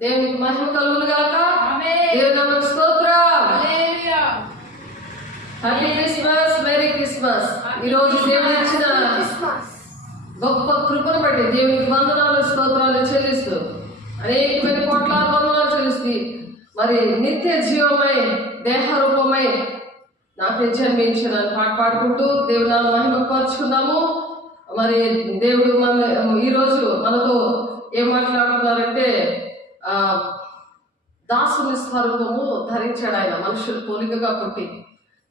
దేవునికి మహిమ కలుగును గాక. దేవుని నామమునకు స్తోత్రం. Happy Christmas, merry Christmas. ఈ రోజు దేవుడు ఇచ్చిన గొప్ప కృపను బట్టి దేవునికి వందనాలు స్తోత్రాలు చెల్లిస్తూ అనేకమైన కోట్లాది వందనాలు చెల్లిస్తూ మరి నిత్య జీవమై దేహ రూపమై నాకే జన్మించిన పాట పాడుకుంటూ దేవుని మహిమ పరుచుకుందాము. మరి దేవుడు ఈరోజు మనతో ఏం మాట్లాడుతున్నారంటే దాసుని స్వరూపము ధరించాడు ఆయన, మనుషులు పోలికగా పుట్టి.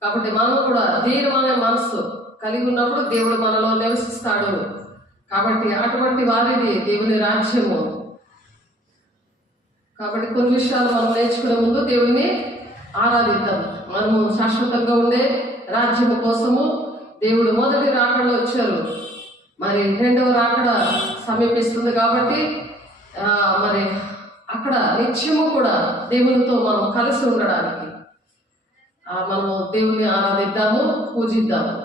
కాబట్టి మనం కూడా దీనమైన మనస్సు కలిగి ఉన్నప్పుడు దేవుడు మనలో నివసిస్తాడు. కాబట్టి అటువంటి వారిది దేవుని రాజ్యము. కాబట్టి కొన్ని విషయాలు మనం నేర్చుకునే ముందు దేవుడిని ఆరాధిద్దాం. మనము శాశ్వతంగా ఉండే రాజ్యము కోసము దేవుడు మొదటి రాకడలో వచ్చారు. మరి రెండవ రాకడ సమీపిస్తుంది కాబట్టి మరి అక్కడ నిత్యము కూడా దేవునితో మనం కలిసి ఉండడానికి మనము దేవుని ఆరాధిద్దాము, పూజిద్దాము.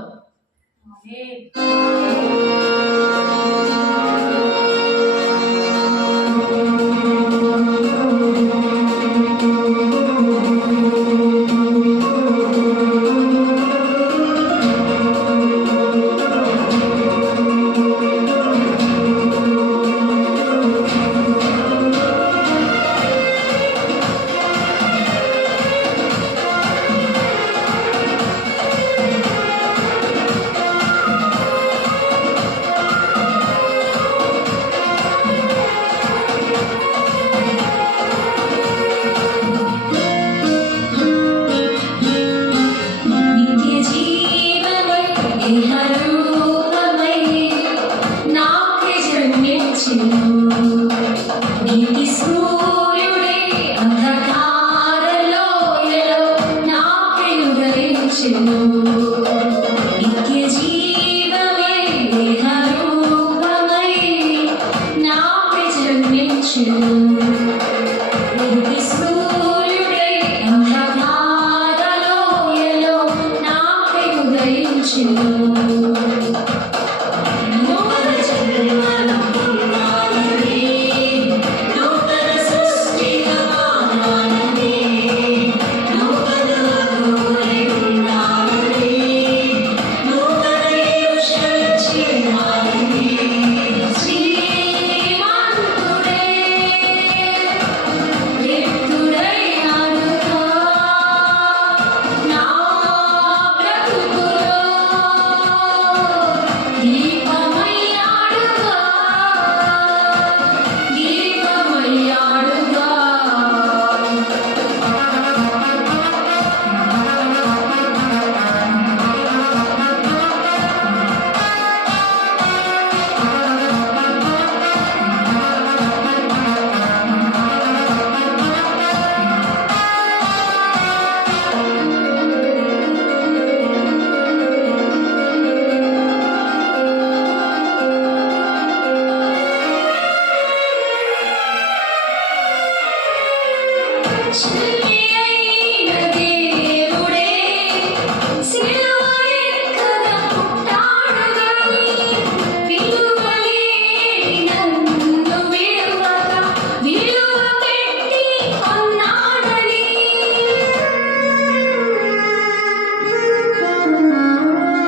Silver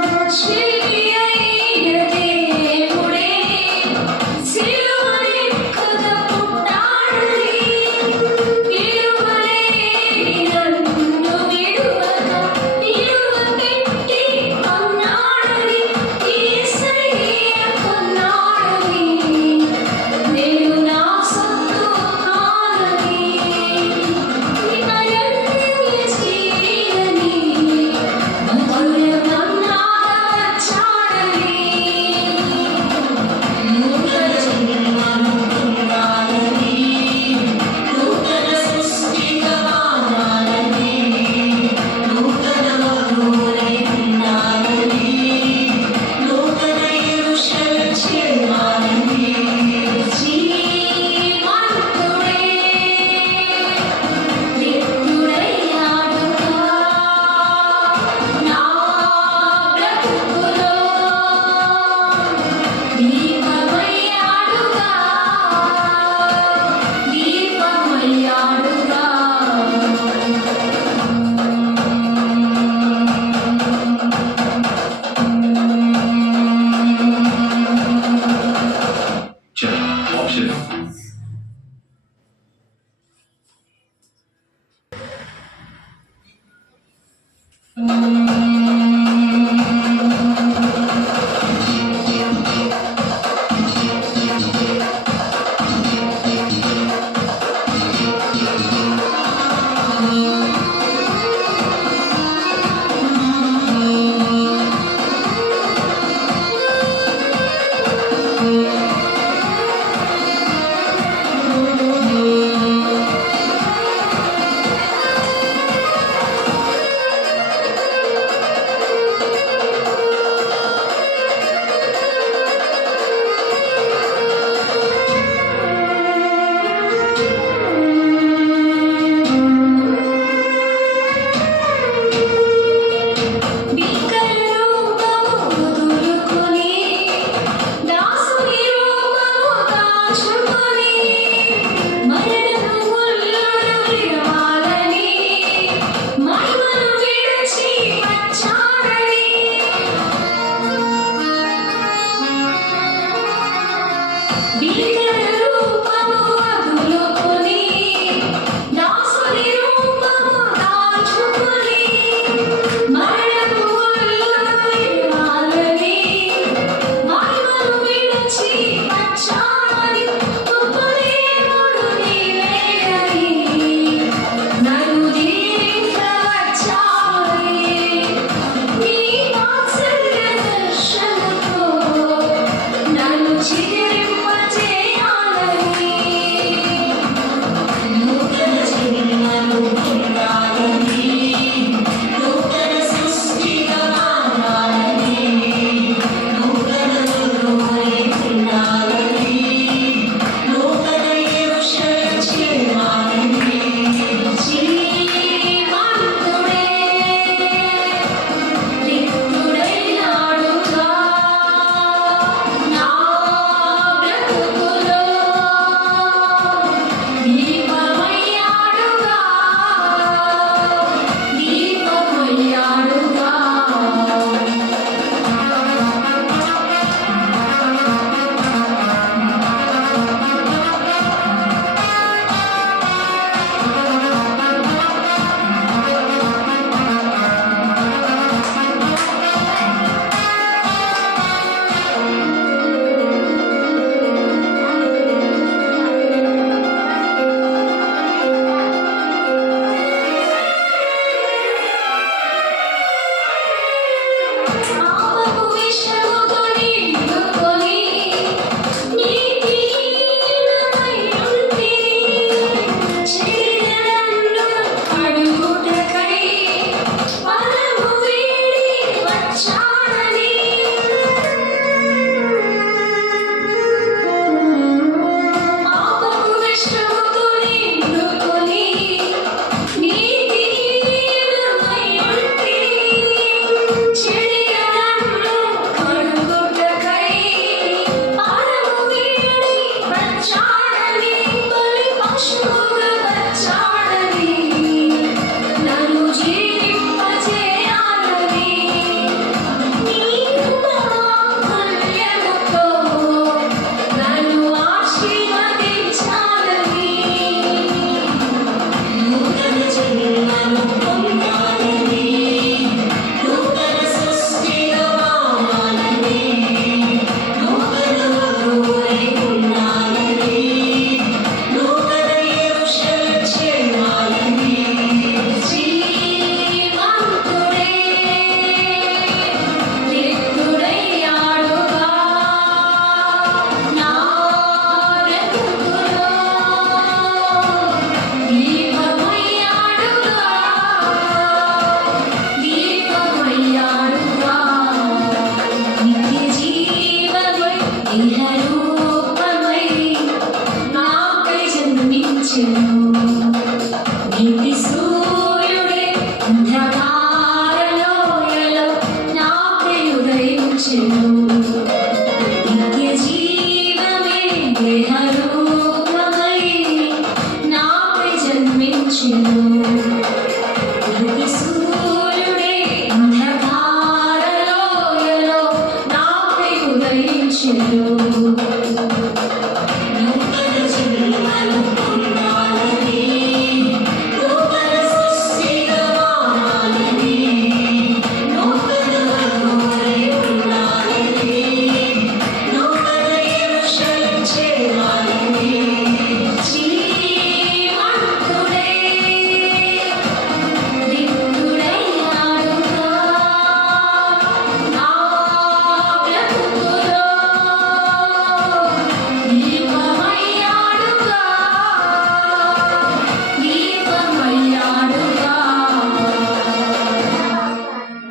ఉదయించెను. నీతి సూర్యుడే అంధకార లోయలో నాపై ఉదయించెను. నిత్య జీవమే దేహరూపమై నాపై జన్మించెను. నీతి సూర్యుడే అంధకార లోయలో నాపై ఉదయించెను. నూతన జన్మను పొందాలని, నూతన సృష్టిగా మారాలని, నూతన వధువై ఉండాలని, నూతన యెరూషలేము చేరాలని, శ్రీమంతుడై దిక్కుడయ్యాడుగా నా బ్రతుకులో, దీపమయ్యాడుగా, దీపమయ్యాడుగా.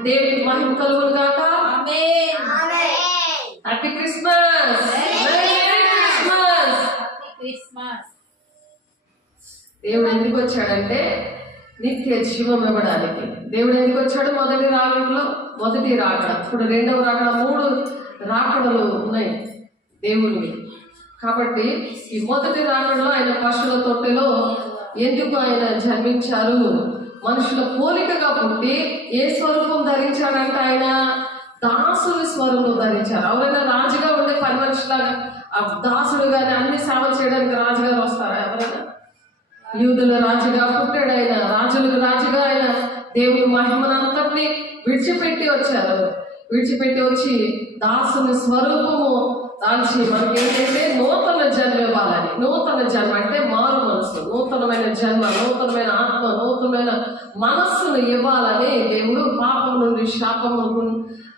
దేవునికి మహిమ కలుగును గాక. Happy Christmas. Merry Christmas. దేవుడు ఎందుకు వచ్చాడంటే నిత్య జీవం ఇవ్వడానికి. దేవుడు ఎందుకు వచ్చాడు? మొదటి రాకడలో మొదటి రాకడ, ఇప్పుడు రెండవ రాకడ, 3 రాకడలు ఉన్నాయి దేవుడికి. కాబట్టి ఈ మొదటి రాకడలో ఆయన పశువుల తొట్టెలో ఎందుకు ఆయన జన్మించారు? మనుషుల పోలికగా పుట్టి ఏ స్వరూపం ధరించాడంటే ఆయన దాసుని స్వరూపం ధరించారు. ఎవరైనా రాజుగా ఉండే పని మనుషులాగా ఆ దాసుడు గాని అన్ని సేవ చేయడానికి రాజుగారు వస్తారా? ఎవరైనా? యూదుల రాజుగా పుట్టాడు ఆయన, రాజులకు రాజుగా ఆయన దేవుని మహిమనంతటిని విడిచిపెట్టి వచ్చారు. విడిచిపెట్టి వచ్చి దాసుని స్వరూపము దాల్చి మనకి ఏంటంటే నూతన జన్మ ఇవ్వాలని. నూతన జన్మ అంటే మారు మనసు, నూతనమైన జన్మ, నూతనమైన ఆత్మ, నూతనమైన మనస్సును ఇవ్వాలని దేవుడు పాపం నుండి, శాపము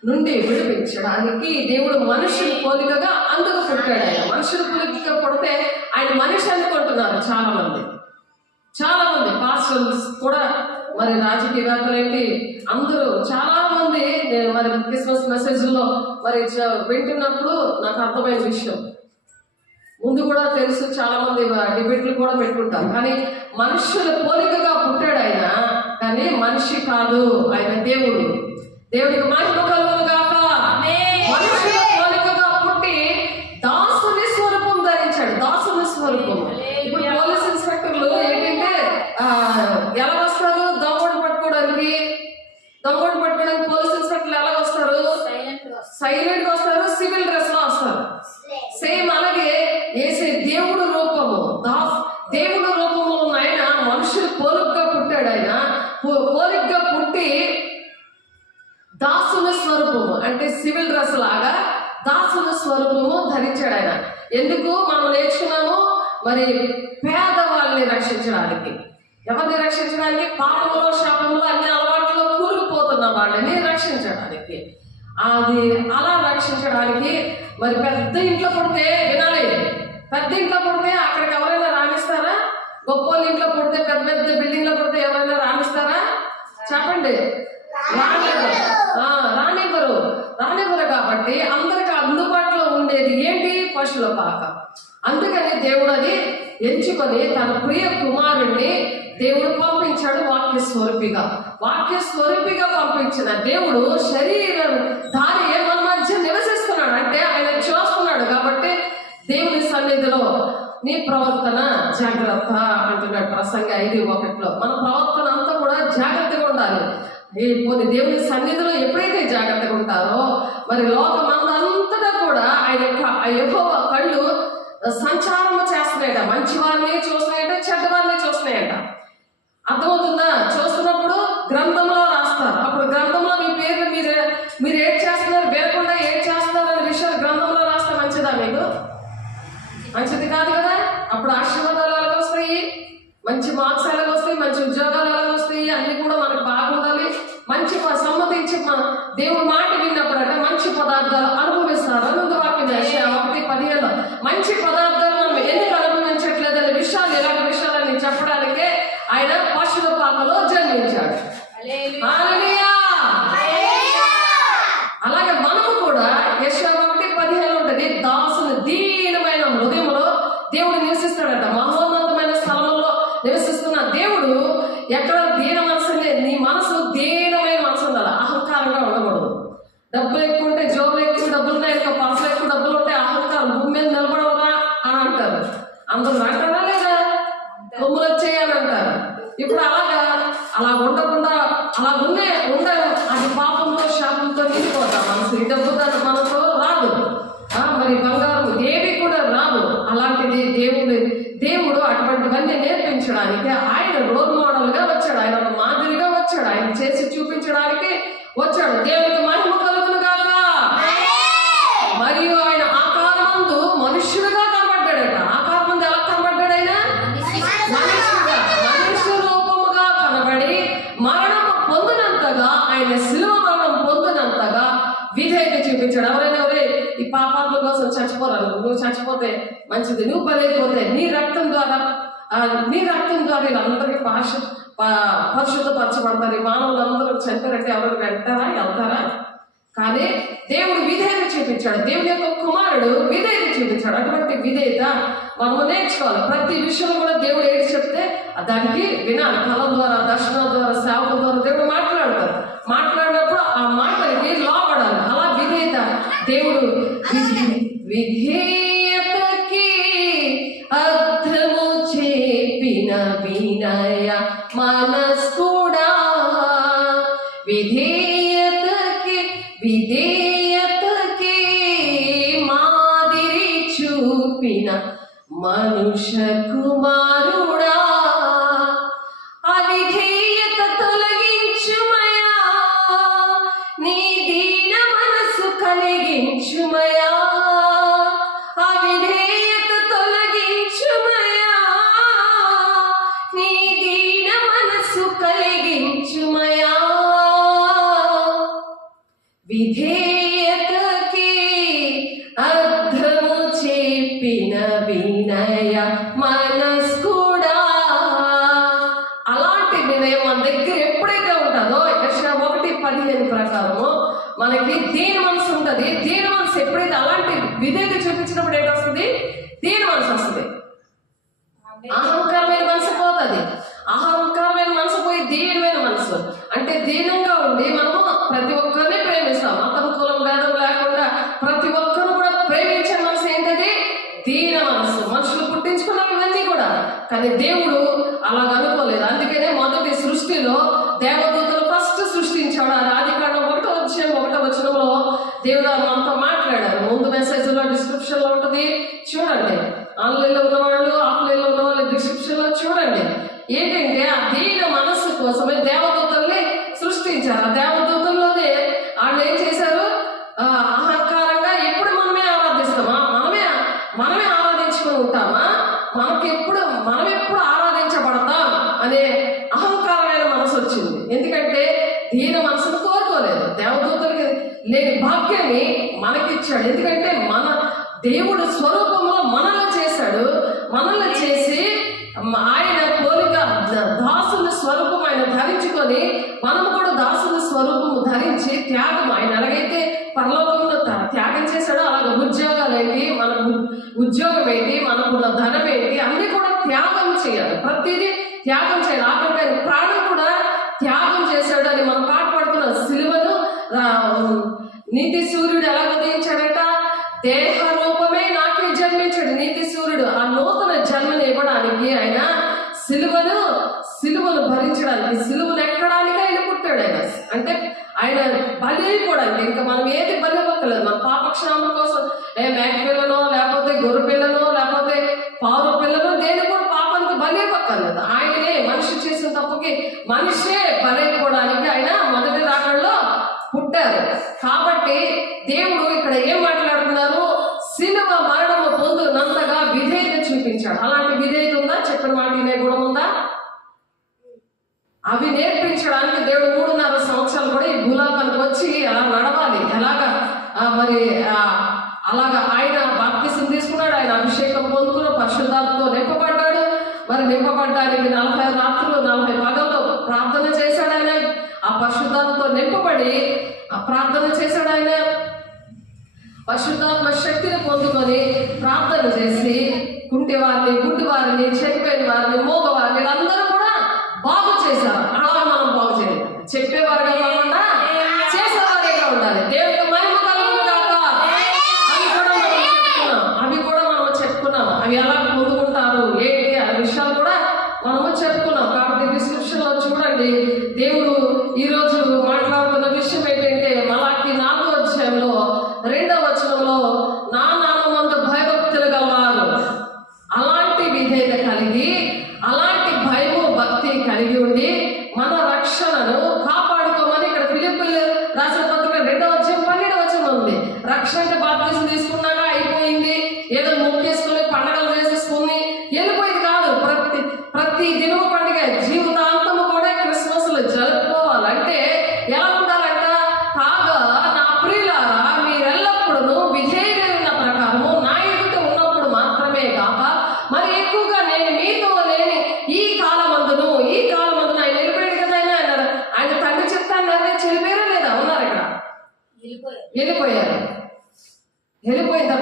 నుండి విడిపించడానికి దేవుడు మనుషుని పోలికగా అందుకు పుట్టాడు. ఆయన మనుషుని పోలికగా పుడితే ఆయన మనిషి అనుకుంటున్నారు చాలా మంది పాస్టర్స్ కూడా, మరి రాజకీయవేత్తలు ఏంటి, అందరూ చాలా మంది. నేను మరి క్రిస్మస్ మెసేజ్లో మరి వింటున్నప్పుడు నాకు అర్థమైన విషయం, ముందు కూడా తెలుసు, చాలా మంది డిబేట్లు కూడా పెట్టుకుంటారు. కానీ మనుషుల పోలికగా పుట్టాడు ఆయన, కానీ మనిషి కాదు, ఆయన దేవుడు. దేవుడికి మహిమ కలుగును గాక. మనుషుల పోలికగా పుట్టి దాసుని స్వరూపం ధరించాడు. దాసుని స్వరూపం. ఇప్పుడు పోలీస్ ఇన్స్పెక్టర్లు ఏంటంటే ఎలా వస్తారు? దొంగోడు పట్టుకోవడానికి పోలీస్ ఇన్స్పెక్టర్లు ఎలా వస్తారు? సైలెంట్ గా వస్తారు, సివిల్ డ్రెస్ లో వస్తారు. సేమ్ అలాగే ఏసే దేవుడు రూపము, దేవుడు రూపంలో ఉన్న ఆయన మనుషులు పోలికగా పుట్టాడు. ఆయన పోలికగా పుట్టి దాసుని స్వరూపము అంటే సివిల్ డ్రెస్ లాగా దాసుని స్వరూపము ధరించాడు ఆయన. ఎందుకు మనం నేర్చుకున్నాము? మరి పేదవాళ్ళని రక్షించడానికి. ఎవరిని రక్షించడానికి? పాపంలో, శాపంలో, అన్ని అలవాట్లలో కూరుకుపోతున్న వాళ్ళని రక్షించడానికి. అది అలా రక్షించడానికి. మరి పెద్ద ఇంట్లో పుడితే వినాలి, పెద్ద ఇంట్లో పుడితే అక్కడికి ఎవరైనా రాణిస్తారా? గొప్ప ఇంట్లో పుడితే, పెద్ద పెద్ద బిల్డింగ్ లో పుడితే ఎవరైనా రాణిస్తారా? చెప్పండి. రానివ్వరు. కాబట్టి అందరికి అందుబాటులో ఉండేది ఏంటి? పశువుల పాక. అందుకని దేవుడు అది ఎంచుకొని తన ప్రియ కుమారుణ్ణి దేవుడు పంపించాడు వాక్య స్వరూపిగా పంపించిన దేవుడు శరీర ధారి మన మధ్య నివసిస్తున్నాడు. అంటే ఆయన చూస్తున్నాడు. కాబట్టి దేవుని సన్నిధిలో నీ ప్రవర్తన జాగ్రత్త అంటున్నాడు ప్రసంగ 5:1. మన ప్రవర్తన అంతా కూడా జాగ్రత్తగా ఉండాలి. దేవుని సన్నిధిలో ఎప్పుడైతే జాగ్రత్తగా ఉంటారో మరి లోకమందంతటా కూడా ఆయన యెహోవా కళ్ళు సంచారము చేస్తున్నాయట. మంచి వారిని చూస్తున్నాయట, చెడ్డవారిని చూస్తున్నాయట. అర్థమవుతుందా? చూస్తున్నప్పుడు గ్రంథంలో రాస్తారు. అప్పుడు గ్రంథంలో మీ పేరు మీరు ఏడ్ చేస్తున్నారు, వేరకుండా ఏడ్ చేస్తున్నారు అనే విషయాలు గ్రంథంలో రాస్తే మంచిదా? మీకు మంచిది కాదు కదా. అప్పుడు ఆశీర్వాదాలు ఎలాగ వస్తాయి? మంచి మార్క్స్ ఎలాగ వస్తాయి? మంచి ఉద్యోగాలు ఎలాగ వస్తాయి? అన్ని కూడా మనకు బాగుండాలి. మంచి సమ్మతించి దేవుని మాట విన్నప్పుడు అంటే మంచి పదార్థాలు అనుభవిస్తారు. ముందు వాక్యం 1:15 మంచి పదార్థాలు మనం ఎందుకు అనుభవించట్లేదనే విషయాలు, ఇలాంటి విషయాలని చెప్పడానికే ఆయన పశువుల పాకలో జన్మించాడు. అలాగే మనము కూడా యెషయా 1:15 ఉంటుంది, దాసుని దీనమైన హృదయంలో దేవుడు నివసిస్తాడట. మహోన్నతమైన స్థలంలో ఎక్కడ దీన మనసు నీ మనసు దీనమైన మనసు ఉండాలి. అహంకారంగా ఉండకూడదు. డబ్బులు ఎక్కువ ఉంటే, జోబులు ఎక్కువ డబ్బులు ఉన్నాయి, ఇంకా పర్సులు ఎక్కువ డబ్బులు ఉంటే అహంకారం భూమి మీద నిలబడవరా అని అంటారు. అందరూ అంటారా లేదా? కొమ్ములు వచ్చేయాలని అంటారు. ఇప్పుడు అలా ఉండకుండా అలా ఉండే అది పాపంతో శాపంతో నిండిపోతాం. మనసు ఈ డబ్బు మనతో రాదు, మరి బంగారం ఏవి కూడా రాదు. అలాంటిది దేవుడు అటువంటివన్నీ నేర్పించడానికి ఆయన రోల్ మోడల్ గా వచ్చాడు. ఆయన ఒక మాదిరిగా వచ్చాడు. ఆయన చేసి చూపించడానికి వచ్చాడు. దేవునికి మహిమ కలుగును గాక. మరియు ఆయన ఆకారమందు మనుష్యుడుగా కనబడ్డాడట. ఆకారమందు ఎలా కనబడ్డాడు? ఆయన మనుష్య రూపముగా కనబడి మరణం పొందినంతగా, ఆయన శిలువ మరణం పొందినంతగా విధేయత చూపించాడు. ఎవరైనా ఈ పాపాత్మ కోసం చచ్చిపోరాను, నువ్వు చచ్చిపోతే మంచిది, నువ్వు బలైపోతే నీ రక్తం ద్వారా వీళ్ళందరికీ పరిశుద్ధపరచబడతారు. మానవులందరూ చనిపోయారంటే ఎవరు వెళ్తారా? కానీ దేవుడు విధేయత చూపించాడు. దేవుని యొక్క కుమారుడు విధేయత చూపించాడు. అటువంటి విధేయత మనము నేర్చుకోవాలి. ప్రతి విషయం కూడా దేవుడు ఏది చెప్తే దానికి వినాలి. కళ ద్వారా, దర్శనాల ద్వారా, సేవకుల ద్వారా దేవుడు మాట్లాడినప్పుడు ఆ మాటలకి లోపడాలి. అలా విధేయత దేవుడు విధేయతకి అర్థము చెప్పిన వినయ మనస్కుడా, విధేయతకి మాదిరి చూపిన మనుష్య కుమారుడా, అవిధేయత తొలగించుమయా, నీ దీన మనసు కలిగించుమయా, అవిధేయత తొలగించుమయా, నీ దీన మనసు కలిగించుమయా. విధేయతకి అర్థము చెప్పిన వినయ మనస్కుడా. అలాంటి వినయం మన దగ్గర ఎప్పుడైతే ఉంటుందో, యెషయా 1:15 ప్రకారము మనకి దీని మనసు ఉంటుంది. దీని మనసు ఎప్పుడైతే అలాంటి విధేయత చూపించినప్పుడు ఏంటొస్తుంది? దీని మనసు వస్తుంది. అహంకారమైన మనసు పోతుంది. అహంకారమైన మనసు పోయి దీనమైన మనసు అంటే దీనంగా ఉండి మనము ప్రతి ఒక్కరిని ప్రేమిస్తాం. మతం, కులం, భేదం లేకుండా ప్రతి ఒక్కరు కూడా ప్రేమించే మనసు ఏంటది? దీన మనసు. మనుషులు పుట్టించుకున్నాం ఇవన్నీ కూడా, కానీ దేవుడు అలాగ అనుకోలేదు. అందుకనే మొదటి సృష్టిలో దేవదూతలు ఫస్ట్ సృష్టించాడు. ఆ ఆదికాండం 1:1 దేవుడు మనతో మాట్లాడారు. ముందు మెసేజ్ లో డిస్క్రిప్షన్ లో ఉంటుంది, చూడండి. ఆన్లైన్ లో ఉన్నవాళ్ళు, ఆఫ్లైన్ లో ఉన్న వాళ్ళు డిస్క్రిప్షన్ లో చూడండి. ఏంటంటే ఆ దీన మనస్సు కోసమే దేవదూతల్ని సృష్టించారు. ఆ దేవదూతల్లోనే వాళ్ళు ఏం చేశారు? అహంకారంగా ఎప్పుడు మనమే ఆరాధిస్తామా, మనమే ఆరాధించుకుని ఉంటామా, మనం ఎప్పుడు ఆరాధించబడతాం అనే అహంకారమైన మనసు వచ్చింది. ఎందుకంటే దీన మనసును కోరుకోలేదు. దేవదూతలకి లేని భాగ్యాన్ని మనకిచ్చాడు. ఎందుకంటే మన దేవుడు స్వరూపంలో మనలో చేశాడు. మనలో చేసి ఆయన పోలిక దాసుల స్వరూపం ఆయన ధరించుకొని మనం కూడా దాసుల స్వరూపము ధరించి త్యాగం, ఆయన ఎలాగైతే పరలోకంలో త్యాగం చేశాడో అలాగే ఉద్యోగాలు ఏంటి, మనకు ఉద్యోగం ఏంటి, మనకున్న ధనం ఏంటి, అన్ని కూడా త్యాగం చేయాలి. ప్రతిదీ త్యాగం చేయాలి. ఆఖరికి ఆయన ప్రాణం కూడా త్యాగం చేశాడు అని మనం పాట పాడుకున్న సిలువను నీతి సూర్యుడు ఎలా ఉదయించాడట? దేహ రూపమే నాకే జన్మించాడు నీతి సూర్యుడు. ఆ నూతన జన్మని ఇవ్వడానికి ఆయన సిలువను భరించడానికి, సిలువను ఎక్కడానికి ఆయన పుట్టాడు. ఆయన అంటే ఆయన బలి అయిపోవడానికి. ఇంకా మనం ఏది బలి అవ్వక్కర్లేదు. మన పాపక్షామం కోసం మేక పిల్లను, లేకపోతే గొర్రె పిల్లను, లేకపోతే పావు పిల్లను, దేని కూడా పాపానికి బలి అవ్వక్కర్లేదు. ఆయనే మనిషి చేసిన తప్పుకి మనిషే బలి అయిపోవడానికి ఆయన మొదటి రాకడలో పుట్టారు. కాబట్టి దేవుడు ఇక్కడ ఏం మాట్లాడుతున్నారు? సిలువ మరణము పొందునంతగా విధేయత చూపించాడు. అలాంటి విధేయత ఉందా? చెప్పిన మాట వినే గుణం ఉందా? అవి నేర్పించడానికి దేవుడు 3.5 సంవత్సరాలు కూడా ఈ భూలోకానికి వచ్చి ఎలా నడవాలి, అలాగా ఆయన బాప్తిసం తీసుకున్నాడు. ఆయన అభిషేకం పొందుకున్న పరిశుద్ధాత్మతో నింపబడ్డాడు. నింపబడ్డానికి 40 రాత్రులు 40 పగలు ప్రార్థన చేశాడు. ఆయన ఆ పరిశుద్ధాత్మతో నింపబడి ప్రార్థన చేశాడు. ఆయన పరిశుద్ధాత్మ శక్తిని పొందుకొని ప్రార్థన చేసి కుంటి వారిని, గుడ్డి వారిని, చనిపోయిన వారిని, మోగవారిని అందరూ కూడా బాగు చేశారు. మనము చెప్పుకున్నాం. కాబట్టి డిస్క్రిప్షన్ లో చూడండి. దేవుడు ఈ రోజు మాట్లాడుతున్న విషయం ఏంటంటే మలాకి 4వ అధ్యాయంలో 2వ వచనంలో నా నామమందు భయభక్తులు గలవారు అలాంటి విధేయత కలిగి అలాంటి భయము భక్తి కలిగి ఉండి మన రక్షణను కాపాడుకోమని ఇక్కడ ఫిలిప్పీయులు రాసిన పత్రిక 2వ అధ్యాయం 12వ వచనం ఉంది. రక్షణ అంటే బాప్తిసం తీసుకున్నాగా అయిపోయింది, ఏదో ముక్కేసుకుని పండగలు చేసేసుకుని వెళ్ళిపోయింది కాదు. ప్రతి దినము పండుగ, జీవితాంతము కూడా క్రిస్మస్లు జరుపుకోవాలంటే ఎలా ఉండాలంట? కాగా నా ప్రియులారా మీరెల్లప్పుడూ విధేయులైన ప్రకారము నా ఎదుట ఉన్నప్పుడు మాత్రమే కాక మరి ఎక్కువగా నేను మీతో లేని ఈ కాలమందును ఆయన వెళ్ళిపోయాడు కదా. ఆయన తండ్రి చెప్తాను చెల్లిపోయారా లేదా? ఉన్నారు ఇక్కడ, వెళ్ళిపోయారు.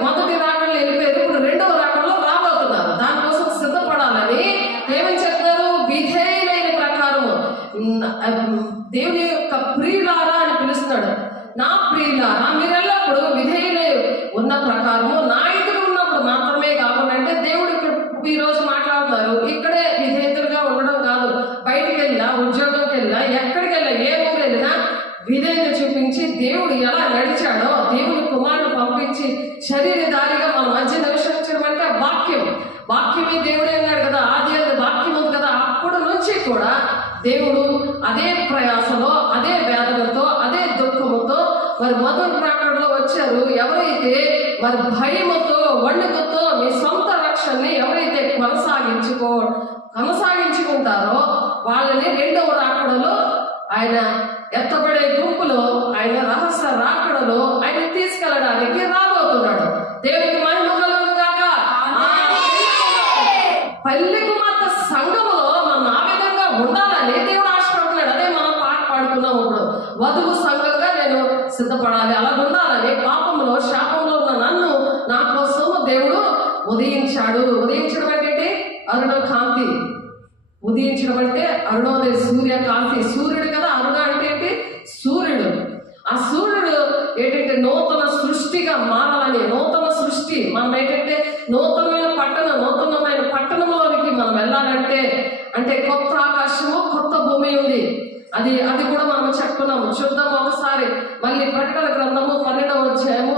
మొదటి రాకడలో వెళ్ళిపోయారు. ఇప్పుడు 2వ రాకడలో రాబోతున్నారు. దానికోసం సిద్ధపడాలని ఏమని చెప్తారు? విధేయులైన ప్రకారము దేవుని యొక్క ప్రియులారా అని పిలుస్తున్నాడు. నా ప్రియులారా మీరెల్లప్పుడు విధేయులై ఉన్న ప్రకారము నా ఎదుట ఉన్నప్పుడు మాత్రమే కాకుండా, అంటే దేవుడు ఇక్కడ ఈ రోజు మాట్లాడుతున్నారు. ఇక్కడే విధేయులుగా ఉండడం కాదు, బయటికి వెళ్ళినా, ఉద్యోగంకి వెళ్ళినా, ఎక్కడికి వెళ్ళినా, ఏ ఊరు వెళ్ళినా విధేయత చూపించి దేవుడు ఎలా నడిచాడో, దేవుని కుమారుడు పంపించి శరీరధారిగా మన మధ్య నివసించడం అంటే వాక్యమే దేవుడే అన్నాడు కదా. ఆది అందు వాక్యం ఉంది కదా. అప్పటి నుంచి కూడా దేవుడు అదే ప్రయాసలో, అదే వేదనతో, అదే దుఃఖముతో మరి మొదటి రాకడలో వచ్చారు. ఎవరైతే మరి భయముతో వణుకుతో మీ సొంత రక్షణని ఎవరైతే కొనసాగించుకుంటారో వాళ్ళని 2వ రాకడలో ఆయన ఎత్తబడే గుంపులో, ఆయన రహస్య రాకడలో ఆయన తీసుకెళ్ళడానికి రాబోతున్నాడు. దేవునికి మహిమ కలుగును గాక. పెళ్లి కుమార్తె సంఘములో మనం ఆ విధంగా ఉండాలని దేవుడు ఆశపడుతున్నాడు. అదే మనం పాట పాడుకున్నాం. ఇప్పుడు వధువు సంఘంగా నేను సిద్ధపడాలి, అలా ఉండాలని. పాపంలో శాపంలో ఉన్న నన్ను నా కోసం దేవుడు ఉదయించాడు. ఉదయించడం అంటే అరుణ కాంతి, ఉదయించడం అంటే అరుణోదయ సూర్యకాంతి. సూర్యుడు కదా, అరుణ అంటే ఏంటి? సూర్యుడు. ఆ సూర్యుడు ఏంటంటే నూతన సృష్టిగా మారాలని, నూతన సృష్టి. మనం ఏంటంటే నూతనమైన పట్టణంలోనికి మనం వెళ్ళాలంటే అంటే కొత్త ఆకాశము, కొత్త భూమి ఉంది. అది కూడా మనం చెప్పుకున్నాము. చూద్దాం ఒకసారి మళ్ళీ ప్రకటన గ్రంథము 12వ అధ్యాయము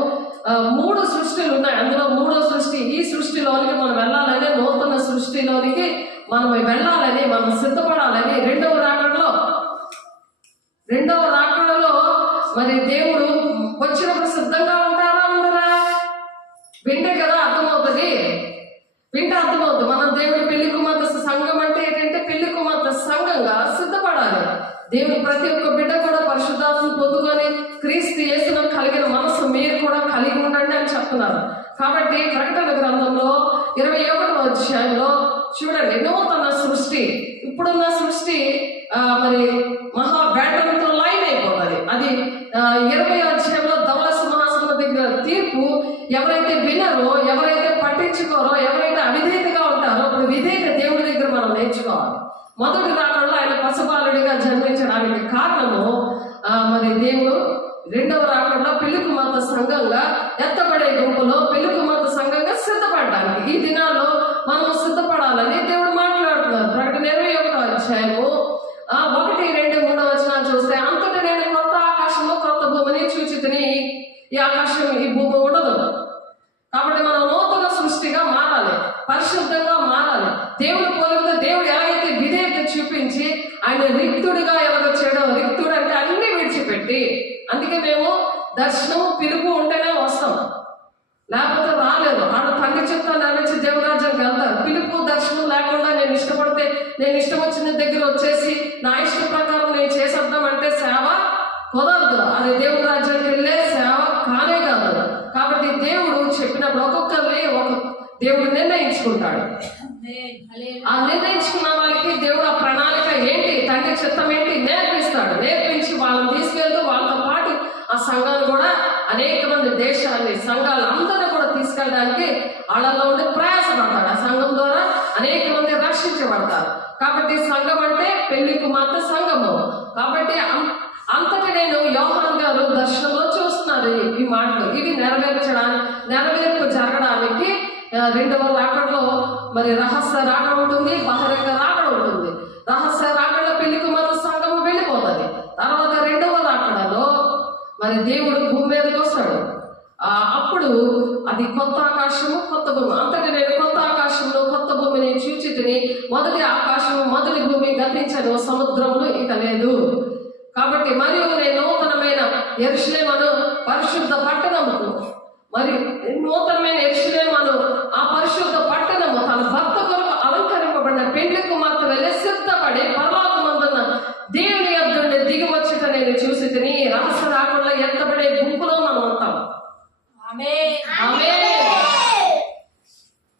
3 సృష్టిలు ఉన్నాయి. అందులో 3వ సృష్టి, ఈ సృష్టిలోనికి మనం వెళ్ళాలని, నూతన సృష్టిలోనికి మనం వెళ్ళాలని, మనం సిద్ధపడాలని 2వ రాకడలో మరి దేవుడు వచ్చినప్పుడు సిద్ధంగా ఉంటారా ఉండరా? వింటే కదా అర్థమవుతుంది. మనం దేవుడి పెళ్లి కుమార్తె సంఘం అంటే ఏంటంటే పెళ్లి కుమార్తె సంఘంగా సిద్ధపడాలి. దేవుడు ప్రతి ఒక్క బిడ్డ కూడా పరిశుద్ధాత్మను పొందుకొని క్రీస్తు యేసులో కలిగిన మనసు మీరు కూడా కలిగి ఉండండి అని చెప్తున్నారు. కాబట్టి ప్రకటన గ్రంథంలో 21వ అధ్యాయంలో చూడండి, నూతన సృష్టి. ఇప్పుడున్న సృష్టి మరి మహా వేటంతో లైన్ అయిపోతుంది. అది 20వ అధ్యాయంలో ధవళ సింహాసనం దగ్గర తీర్పు. ఎవరైతే వినరో, ఎవరైతే పట్టించుకోరో, ఎవరైతే అవిధేయతగా ఉంటారో, అప్పుడు విధేయత దేవుడి దగ్గర మనం నేర్చుకోవాలి. మొదటి రాకడలో ఆయన పశుపాలుడిగా జన్మించడానికి కారణము మరి దేవుడు 2వ రాకడలో పెళ్లి కుమార్తె సంఘంగా ఎత్తబడే గుంపులో పెళ్లి కుమార్తె సంఘంగా సిద్ధపడడానికి. ఈ దినాల్లో మనము సిద్ధపడాలని దేవుడు మాట్లాడుతున్నారు. ప్రకటన 21వ అధ్యాయము 1, 2, 3 వచనాలు చూస్తే, అంతటా నేను కొత్త ఆకాశము కొత్త భూమిని చూచితిని. ఈ ఆకాశం ఈ భూమి ఉండదు. కాబట్టి మనం నూతన సృష్టిగా మారాలి, పరిశుద్ధంగా మారాలి. దేవుడు పోలికతో దేవుడు ఎలాగైతే విధేయత చూపించి ఆయన రిక్తుడిగా ఎలాగో చేయడం, రిక్తుడు అంటే అన్ని విడిచిపెట్టి. అందుకే మేము దర్శనం పిలుపు ఉంటేనే వస్తాం, లేకపోతే రాలేదు. ఆడ తండ్రి చెప్తా నెరవేర్చి దేవురాజ్యానికి వెళ్తారు. పిలుపు దర్శనం లేకుండా నేను ఇష్టపడితే, నేను ఇష్టం వచ్చిన దగ్గర వచ్చేసి నా ఇష్ట ప్రకారం నేను చేసేద్దామంటే సేవ కుదరదు. అది దేవుడి రాజ్యానికి వెళ్ళే సేవ కానే కాదు. కాబట్టి దేవుడు చెప్పినప్పుడు ఒక్కొక్కరిని దేవుడు నిర్ణయించుకుంటాడు. ఆ నిర్ణయించుకున్న వాళ్ళకి దేవుడు ఆ ప్రణాళిక ఏంటి, తండ్రి చిత్తం ఏంటి నేర్పిస్తాడు. నేర్పించి వాళ్ళని తీసుకెళ్తూ వాళ్ళతో పాటు ఆ సంఘాలు కూడా అనేక మంది దేశాన్ని, సంఘాలు అందరూ కూడా తీసుకెళ్ళడానికి వాళ్ళలో ఉండి ప్రయాసపడతాడు. ఆ సంఘం ద్వారా అనేక మంది రక్షించబడతారు. కాబట్టి సంఘం అంటే పెళ్లి కుమార్తె సంఘము. కాబట్టి అంతటి నేను యోహాను గారు దర్శనంలో చూస్తున్నారు ఈ మాటలు. ఇవి నెరవేర్పు జరగడానికి 2వ రాకడలో మరి రహస్య రాకడ ఉంటుంది, బహిరంగ రాకడ ఉంటుంది. దేవుడు భూమి మీదకి వస్తాడు. అప్పుడు అది కొత్త ఆకాశము కొత్త భూమి. అంతటి నేను కొత్త ఆకాశంలో కొత్త భూమిని చూచితిని, మొదటి ఆకాశము మొదటి భూమి గతించను, సముద్రములు ఇక లేదు. కాబట్టి మరియు నేను నూతనమైన యెరూషలేమును పరిశుద్ధ పట్టణముకు, మరి నూతనమైన యెరూషలేమును ఆ పరిశుద్ధ పట్టణము తన భర్త కొరకు అలంకరింపబడిన పెండ్లి కుమార్తె వలె సిద్ధపడి పరలోకమందున్న దేవుని యొద్ద నుండి దిగి వచ్చుట నేను చూసితిని. రహస్య రాకుండా ఎత్తబడే గుంపులో మనం ఉంటాం.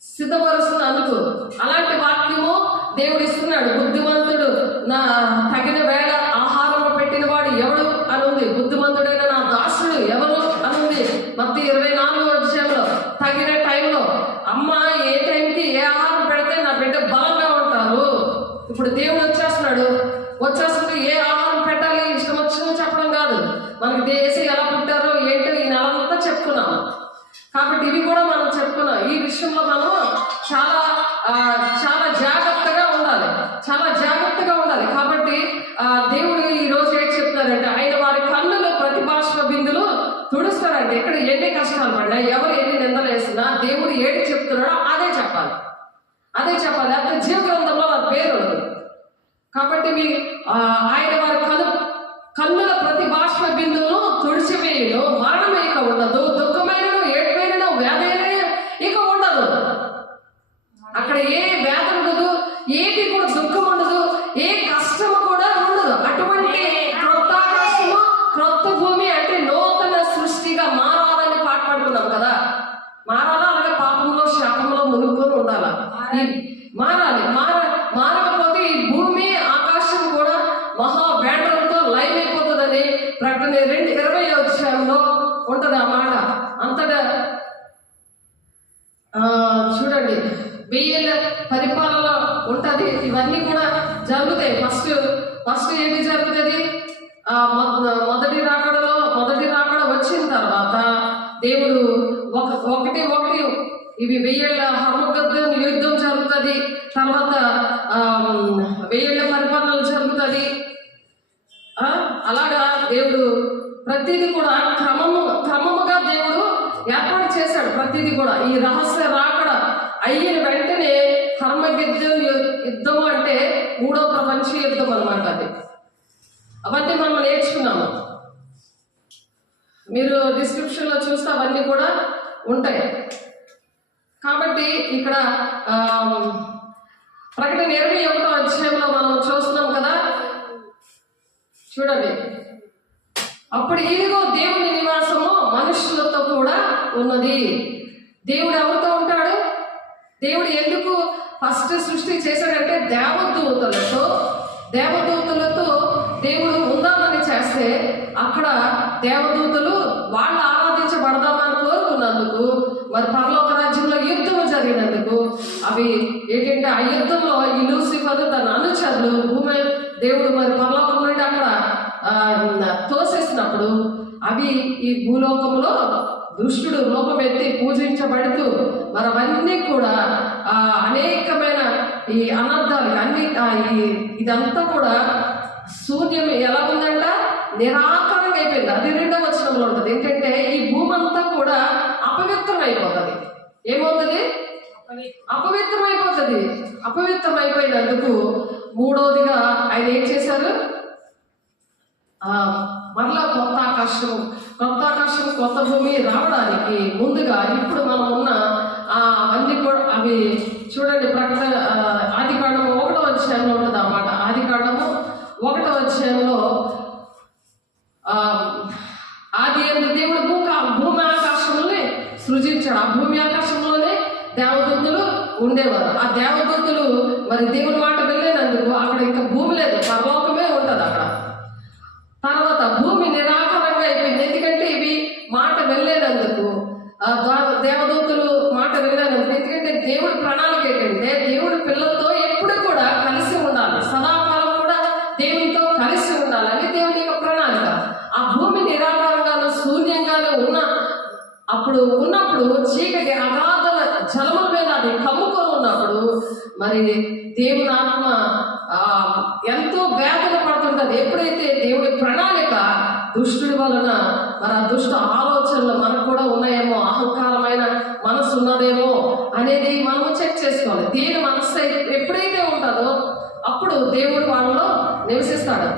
సిద్ధపరుస్తున్నందుకు అలాంటి వాక్యము దేవుడు ఇస్తున్నాడు. బుద్ధిమంతుడు నా తగిన వేళ ఆహారము పెట్టిన వాడు ఎవడు అనుంది, బుద్ధిమంతుడైన నా దాసుడు ఎవరు అనుంది. మత్తయి 24వ అధ్యాయంలో తగిన టైంలో అమ్మ ఏ టైంకి ఏ ఆహారం పెడితే నా బిడ్డ బలంగా ఉంటారు. ఇప్పుడు దేవుడు వచ్చేస్తుంటే ఏ ఆహారం పెట్టాలి ఇష్టం వచ్చిందో చెప్పడం కాదు, మనకి దేశం ఎలా పుట్టారో ఏంటో ఈ నెలంతా చెప్పుకున్నాం. కాబట్టి ఇవి కూడా మనం చెప్పుకున్నాం. ఈ విషయంలో మనం చాలా చాలా జాగ్రత్తగా ఉండాలి, చాలా జాగ్రత్తగా ఉండాలి. కాబట్టి దేవుడు ఈ రోజు ఏం చెప్తున్నారంటే, ఆయన వారి కన్నులు ప్రతిభాష్మ బిందులు తుడుస్తారంటే, ఇక్కడ ఎన్ని కష్టాలు పడినా ఎవరు ఎన్ని నిందలు వేసినా దేవుడు ఏది చెప్తున్నాడో అదే చెప్పాలి. అంత జీవ గ్రంథంలో వారి పేరు ఉండదు. కాబట్టి ఆయన వారి కన్నుల ప్రతి బాష్ప బిందువును తుడిచివేయను, మరణం ఇక ఉండదు, దుఃఖమైనను ఏడ్పైనను వ్యాధైన ఇక ఉండదు. అక్కడ ఏ వ్యాధి ఉండదు, ఏది కూడా దుఃఖం ఉండదు, ఏ కష్టము కూడా ఉండదు. అటువంటి క్రొత్త ఆకాశము క్రొత్త భూమి అంటే నూతన సృష్టిగా మారాలని పాటుపడుతున్నాం కదా. మారాలా, అలాగే పాపంలో శాపంలో మునుక్కొని ఉండాలా, మారాలి. మారకపోతే ఈ భూమి ఆకాశం కూడా మహా వేండ్రంతో లైవ్ అయిపోతుందని ప్రకటన 2:20 అధ్యాయంలో ఉంటది ఆ మాట. అంతటా చూడండి 1000 ఏళ్ళ పరిపాలన ఉంటది. ఇవన్నీ కూడా జరుగుతాయి. ఫస్ట్ ఏంటి జరుగుతుంది, మొదటి రాకడ వచ్చిన తర్వాత దేవుడు ఒకటి ఇవి 1000 ఏళ్ళ హర్మగద్దం యుద్ధం జరుగుతుంది. తర్వాత 1000 ఏళ్ళ పరిపాలన జరుగుతుంది. అలాగా దేవుడు ప్రతిదీ కూడా క్రమముగా దేవుడు ఏర్పాటు చేశాడు. ప్రతిదీ కూడా ఈ రహస్య రాకడ అయిన వెంటనే హర్మగద్దం యుద్ధము అంటే 3వ ప్రపంచ యుద్ధం అన్నమాట. అది అవన్నీ మనం నేర్చుకున్నాము. మీరు డిస్క్రిప్షన్లో చూస్తే అవన్నీ కూడా ఉంటాయి. కాబట్టి ఇక్కడ ప్రకటన 21వ అధ్యాయంలో మనం చూస్తున్నాం కదా. చూడండి, అప్పుడు ఇదిగో దేవుని నివాసము మనుషులతో కూడా ఉన్నది. దేవుడు ఎవరితో ఉంటాడు? దేవుడు ఎందుకు ఫస్ట్ సృష్టి చేశాడంటే దేవదూతలతో దేవుడు ఉందామని చేస్తే అక్కడ దేవదూతలు వాళ్ళు ఆరాధించబడదామని కోరుకున్నందుకు, మరి పరలోక రాజ్యంలో యుద్ధము జరిగినందుకు అవి ఏంటంటే ఆ యుద్ధంలో ఈ లూసిఫర్ తన అనుచరులు దేవుడు మరి పరలోకం నుండి అక్కడ తోసేసినప్పుడు అవి ఈ భూలోకంలో దుష్టుడు రూపమెత్తి పూజించబడుతూ మరి అవన్నీ కూడా అనేకమైన ఈ అనర్థాలు అన్ని ఇదంతా కూడా శూన్యం ఎలా ఉందంట, నిరాకారంగా అయిపోయింది. అది 2వ వచనంలో ఉంటుంది. ఏంటంటే ఈ భూమి అంతా కూడా అపవిత్రం అయిపోతుంది. ఏమవుతుంది? అపవిత్రం అయిపోయినందుకు 3వదిగా ఆయన ఏం చేశారు, మరలా కొత్త ఆకాశం కొత్త భూమి రావడానికి ముందుగా ఇప్పుడు మనం ఉన్న అవన్నీ కూడా అవి చూడండి. ప్రకటన ఆదికాండము 1వ అధ్యాయంలో ఉంటుంది అన్నమాట. ఆదికాండము 1వ అధ్యాయంలో ఆది యందు దేవుడు భూమి ఆకాశంలోనే సృజించాడు. ఆ భూమి ఆకాశంలోనే దేవదూతలు ఉండేవారు. ఆ దేవదూతలు మరి దేవుని మాట వెళ్ళేనందుకు అక్కడ ఇంకా భూమి లేదు, పరలోకమే ఉంటుంది అక్కడ. తర్వాత భూమి నిరాకారంగా అయిపోయింది. ఎందుకంటే ఇవి మాట వెళ్ళేనందుకు, దేవదూతలు మాట వెళ్ళేనందుకు. ఎందుకంటే దేవుడి ప్రణాళిక ఏంటంటే దేవుడి పిల్లలతో ఎప్పుడు కూడా కలిసి ఉండాలి, సదాకాలం కూడా దేవునితో కలిసి ఉండాలని దేవుని యొక్క ప్రణాళిక. ఆ భూమి నిరాకారంగాను శూన్యంగానే ఉన్నప్పుడు చీకటి అగాధ జలముల మీద అది కమ్ముకొని ఉన్నప్పుడు మరి దేవుని ఆత్మ ఎంతో వేదన పడుతుంటది. ఎప్పుడైతే దేవుడి ప్రణాళిక దుష్టుడి వలన మరి ఆ దుష్ట ఆలోచనలు మనకు కూడా ఉన్నాయేమో, అహంకారమైన మనసు ఉన్నదేమో అనేది మనము చెక్ చేసుకోవాలి. దేని మనసు ఎప్పుడైతే ఉంటుందో అప్పుడు దేవుడు వాళ్ళలో నివసిస్తాడు.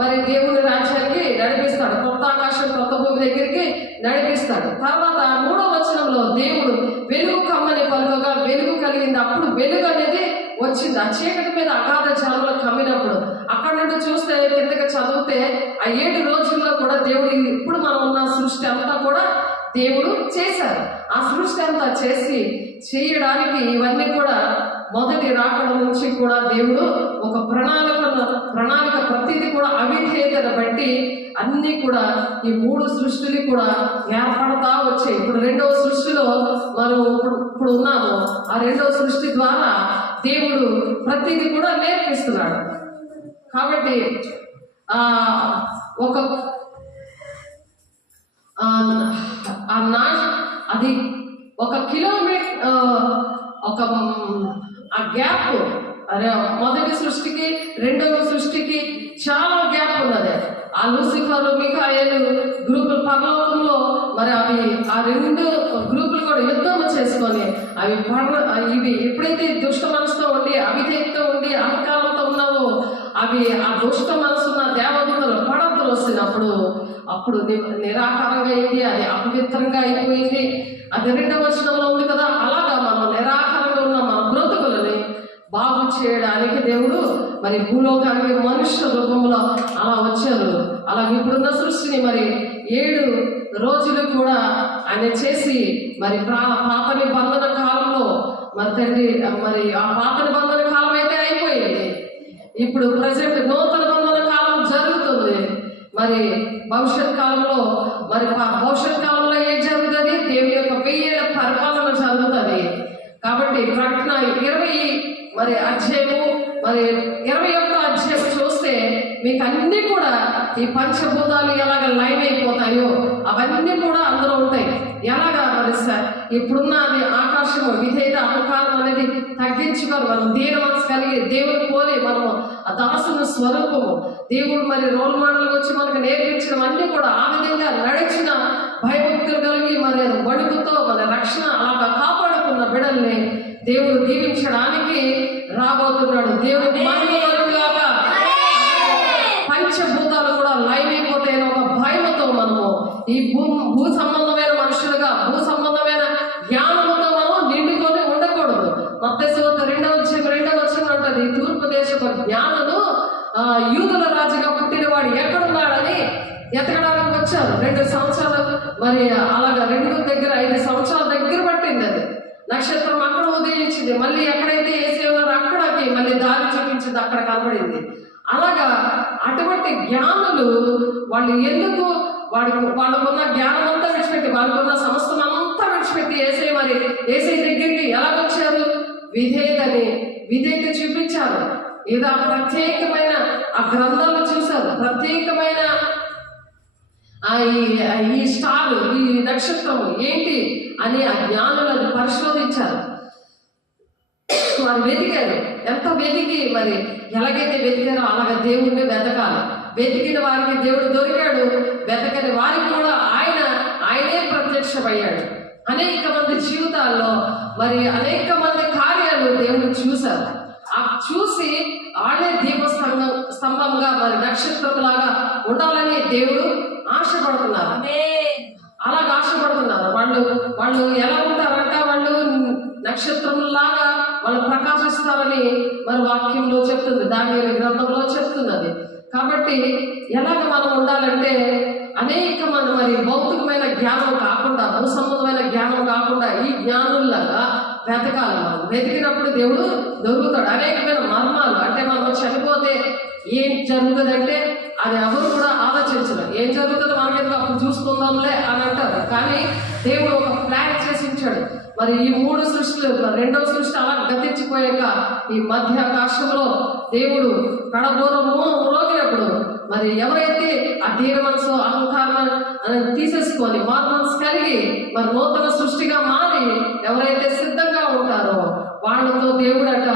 మరి దేవుని రాజ్యానికి నడిపిస్తాడు, కొత్త ఆకాశం కొత్త భూమి దగ్గరికి నడిపిస్తాడు. తర్వాత 3వ వచనంలో దేవుడు వెలుగు కమ్మని పలుకగా వెలుగు కలిగింది. అప్పుడు వెలుగు అనేది వచ్చింది. ఆ చీకటి మీద అగాధ జలములు కమ్మినప్పుడు అక్కడ నుండి చూస్తే కిందకి చదివితే ఆ 7 రోజుల్లో కూడా దేవుడు ఇప్పుడు మనం ఉన్న సృష్టి అంతా కూడా దేవుడు చేశారు. ఆ సృష్టి అంతా చేయడానికి ఇవన్నీ కూడా మొదటి రాకడ నుంచి కూడా దేవుడు ఒక ప్రణాళిక ప్రతిదీ కూడా అవిధేయతను బట్టి అన్ని కూడా ఈ 3 సృష్టిలు కూడా ఏర్పడతా వచ్చాయి. ఇప్పుడు 2వ సృష్టిలో మనం ఇప్పుడు ఉన్నాము. ఆ 2వ సృష్టి ద్వారా దేవుడు ప్రతిదీ కూడా నేర్పిస్తున్నాడు. కాబట్టి అది 1 కిలోమీటర్ ఆ గ్యాప్ మొదటి సృష్టికి 2వ సృష్టికి చాలా గ్యాప్ ఉన్నది. ఆ లూసిఫర్ మిఖాయేలు గ్రూపులు పరలోకంలో మరి అవి ఆ 2 గ్రూపులు కూడా యుద్ధం చేసుకొని ఇవి ఎప్పుడైతే దుష్ట మనసుతో ఉండి అవిధేయతతో ఉండి అహంకారంతో ఉన్నావో అవి ఆ దుష్ట మనసున్న దేవదూతలు పడద్దులు వస్తున్నప్పుడు అప్పుడు నిరాకారంగా అయింది, అది అపవిత్రంగా అయిపోయింది. అది 2వ వచనంలో ఉంది కదా. అలాగా మనం నిరాకారంగా ఉన్న మన బ్రతుకులని బాగు చేయడానికి దేవుడు మరి భూలోకానికి మనుష్య రూపంలో అలా వచ్చారు. అలాగే ఇప్పుడున్న సృష్టిని మరి 7 రోజులు కూడా ఆయన చేసి మరి పాత నిబంధన కాలంలో మరి ఆ పాత నిబంధన కాలం అయితే అయిపోయింది. ఇప్పుడు ప్రజెంట్ నూతన బంధన కాలం జరుగుతుంది. మరి భవిష్యత్ కాలంలో ఏం జరుగుతుంది? దేవుని యొక్క 1000 ఏళ్ల పరిపాలన జరుగుతుంది. కాబట్టి ప్రకటన 20 మరి అధ్యాయము మరి 21 అధ్యాయం చూస్తే మీకు అన్ని కూడా ఈ పంచభూతాలు ఎలాగ లైన్ అయిపోతాయో అవన్నీ కూడా అందులో ఉంటాయి. ఎలాగా మరి ఇప్పుడున్న అది ఆకాశము విధేయత అహంకారం అనేది తగ్గించుకొని మనం దీన మనసు కలిగి దేవుని పోలి మనము ఆ దాసుని స్వరూపము దేవుడు మరి రోల్ మోడల్ వచ్చి మనకు నేర్పించడం అన్ని కూడా ఆ విధంగా నడిచిన భయభక్తులు కలిగి మరి వణుకుతో మన రక్షణ అలాగా కాపాడుకున్న బిడ్డల్ని దేవుడు దీవించడానికి రాబోతున్నాడు. దేవుడు మహిమగా పంచభూతాలు కూడా లైన్ అయిపోతాయని ఒక భయముతో మనము ఈ భూ సంబంధమైన మనుషులుగా భూ సంబంధమైన జ్ఞానంతో మనం నిండుకొని ఉండకూడదు. మత్తయి సువార్త 2వ అధ్యాయం అంటది, తూర్పు దేశపు జ్ఞానులు యూదుల రాజుగా పుట్టినవాడు ఎక్కడున్నాడని ఎతకడానికి వచ్చారు. 2 సంవత్సరాలు మరి అలాగా 5 సంవత్సరాల దగ్గర పట్టింది. అది నక్షత్రం అక్కడ ఉదయించింది, మళ్ళీ ఎక్కడైతే ఏసీ ఉన్నారో అక్కడికి మళ్ళీ దారి చూపించింది, అక్కడ కనబడింది. అలాగా అటువంటి జ్ఞానులు వాళ్ళు ఎందుకు వాళ్ళకున్న జ్ఞానం అంతా విడిచిపెట్టి వాళ్ళకున్న సమస్తం అంతా విడిచిపెట్టి ఏసై దగ్గరికి ఎలా వచ్చారు? విధేయత చూపించారు. ఏదో ప్రత్యేకమైన ఆ గ్రంథాలు చూశారు, ప్రత్యేకమైన ఈ స్టార్ ఈ నక్షత్రం ఏంటి అని ఆ జ్ఞానులు అది పరిశోధించారు. వారు వెతికారు. ఎంత వెతికి మరి ఎలాగైతే వెతికారో అలాగే దేవుణ్ణి వెతకాలి. వెతికిన వారికి దేవుడు దొరికాడు, వెతకని వారికి కూడా ఆయనే ప్రత్యక్షమయ్యాడు. అనేక మంది జీవితాల్లో మరి అనేక మంది కార్యాలు దేవుడు చూశారు. ఆ చూసి ఆడే దీపస్తంభంగా మరి నక్షత్రంలాగా ఉండాలని దేవుడు ఆశపడుతున్నారు. అలాగ ఆశపడుతున్నారు. వాళ్ళు ఎలా ఉంటారంట? వాళ్ళు నక్షత్రంలాగా వాళ్ళు ప్రకాశిస్తారని మరి వాక్యంలో చెప్తుంది, దానియేలు గ్రంథంలో చెప్తున్నది. కాబట్టి ఎలాగ మనం ఉండాలంటే అనేక మంది మరి భౌతికమైన జ్ఞానం కాకుండా భూ సంబంధమైన జ్ఞానం కాకుండా ఈ జ్ఞానుల్లాగా వెతకాలి. మనం వెతికినప్పుడు దేవుడు దొరుకుతాడు. అనేకమైన మర్మాలు అంటే మనం చనిపోతే ఏం జరుగుతుందంటే అది ఎవరు కూడా ఆలోచించరు. ఏం జరుగుతుందో మనకి అప్పుడు చూసుకుందాంలే అని అంటారు. కానీ దేవుడు ఒక ప్లాన్ చేసి ఉంచాడు. మరి ఈ 3 సృష్టిలు 2వ సృష్టి అలా గతించిపోయాక ఈ మధ్య ఆకాశంలో దేవుడు కడబోరము మ్రోగినప్పుడు మరి ఎవరైతే ఆ దీన మనసు అహంకారం తీసేసుకొని మారు మనసు కలిగి మరి నూతన సృష్టిగా మారి ఎవరైతే సిద్ధంగా ఉంటారో వాళ్ళతో దేవుడట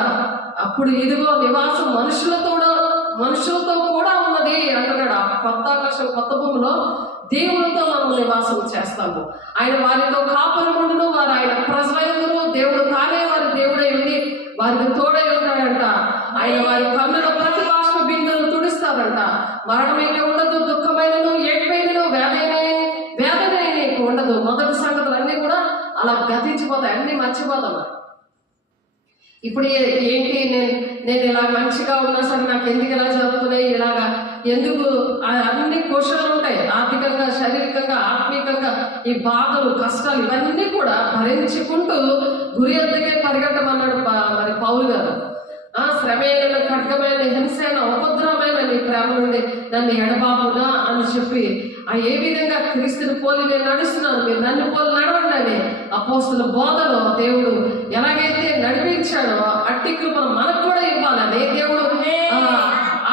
అప్పుడు ఇదిగో నివాసం మనుషులతో కూడా ఉన్నది అంటున్నాడు. ఆ కొత్త ఆకాశం కొత్త భూమిలో దేవునితో మనం నివాసం చేస్తాము. ఆయన వారితో కాపురముండును, వారు ఆయన ప్రజలందరూ, దేవుడు తానే వారి దేవుడై ఉండి వారికి తోడై ఉంటాడంట. ఆయన వారి కన్నుల ప్రతి బాష్ప బిందువును తుడిస్తాడంట. మరణం ఇక ఉండదు, దుఃఖమైనను, ఏడ్పైనను, వేదన నీకు ఉండదు. మొదటి సంగతులు అన్ని కూడా అలా గతించిపోతాయి, అన్ని మర్చిపోతాం. ఇప్పుడు ఏంటి, నేను ఇలా మంచిగా ఉన్నా సరే నాకు ఎందుకు ఇలా జరుగుతున్నాయి, ఇలాగా ఎందుకు, అన్ని క్వశ్చన్లు ఉంటాయి. ఆర్థికంగా, శారీరకంగా, ఆత్మీయంగా ఈ బాధలు, కష్టాలు ఇవన్నీ కూడా భరించుకుంటూ గురి ఎద్దకే పరిగెట్టమన్నాడు మరి పౌలు గారు. శ్రమైన, ఖడ్గమైన, హింసైన, ఉపద్రవమైన నీ ప్రేమ నుండి నన్ను ఎడబాపునా అని చెప్పి ఏ విధంగా క్రీస్తుని పోలి నేను నడుస్తున్నాను, మీరు నన్ను పోలి నడవండి అని అపోస్తుల బోధలో దేవుడు ఎలాగైతే నడిపించాడో అట్టి కృపను మనకు కూడా ఇవ్వాలని దేవుడు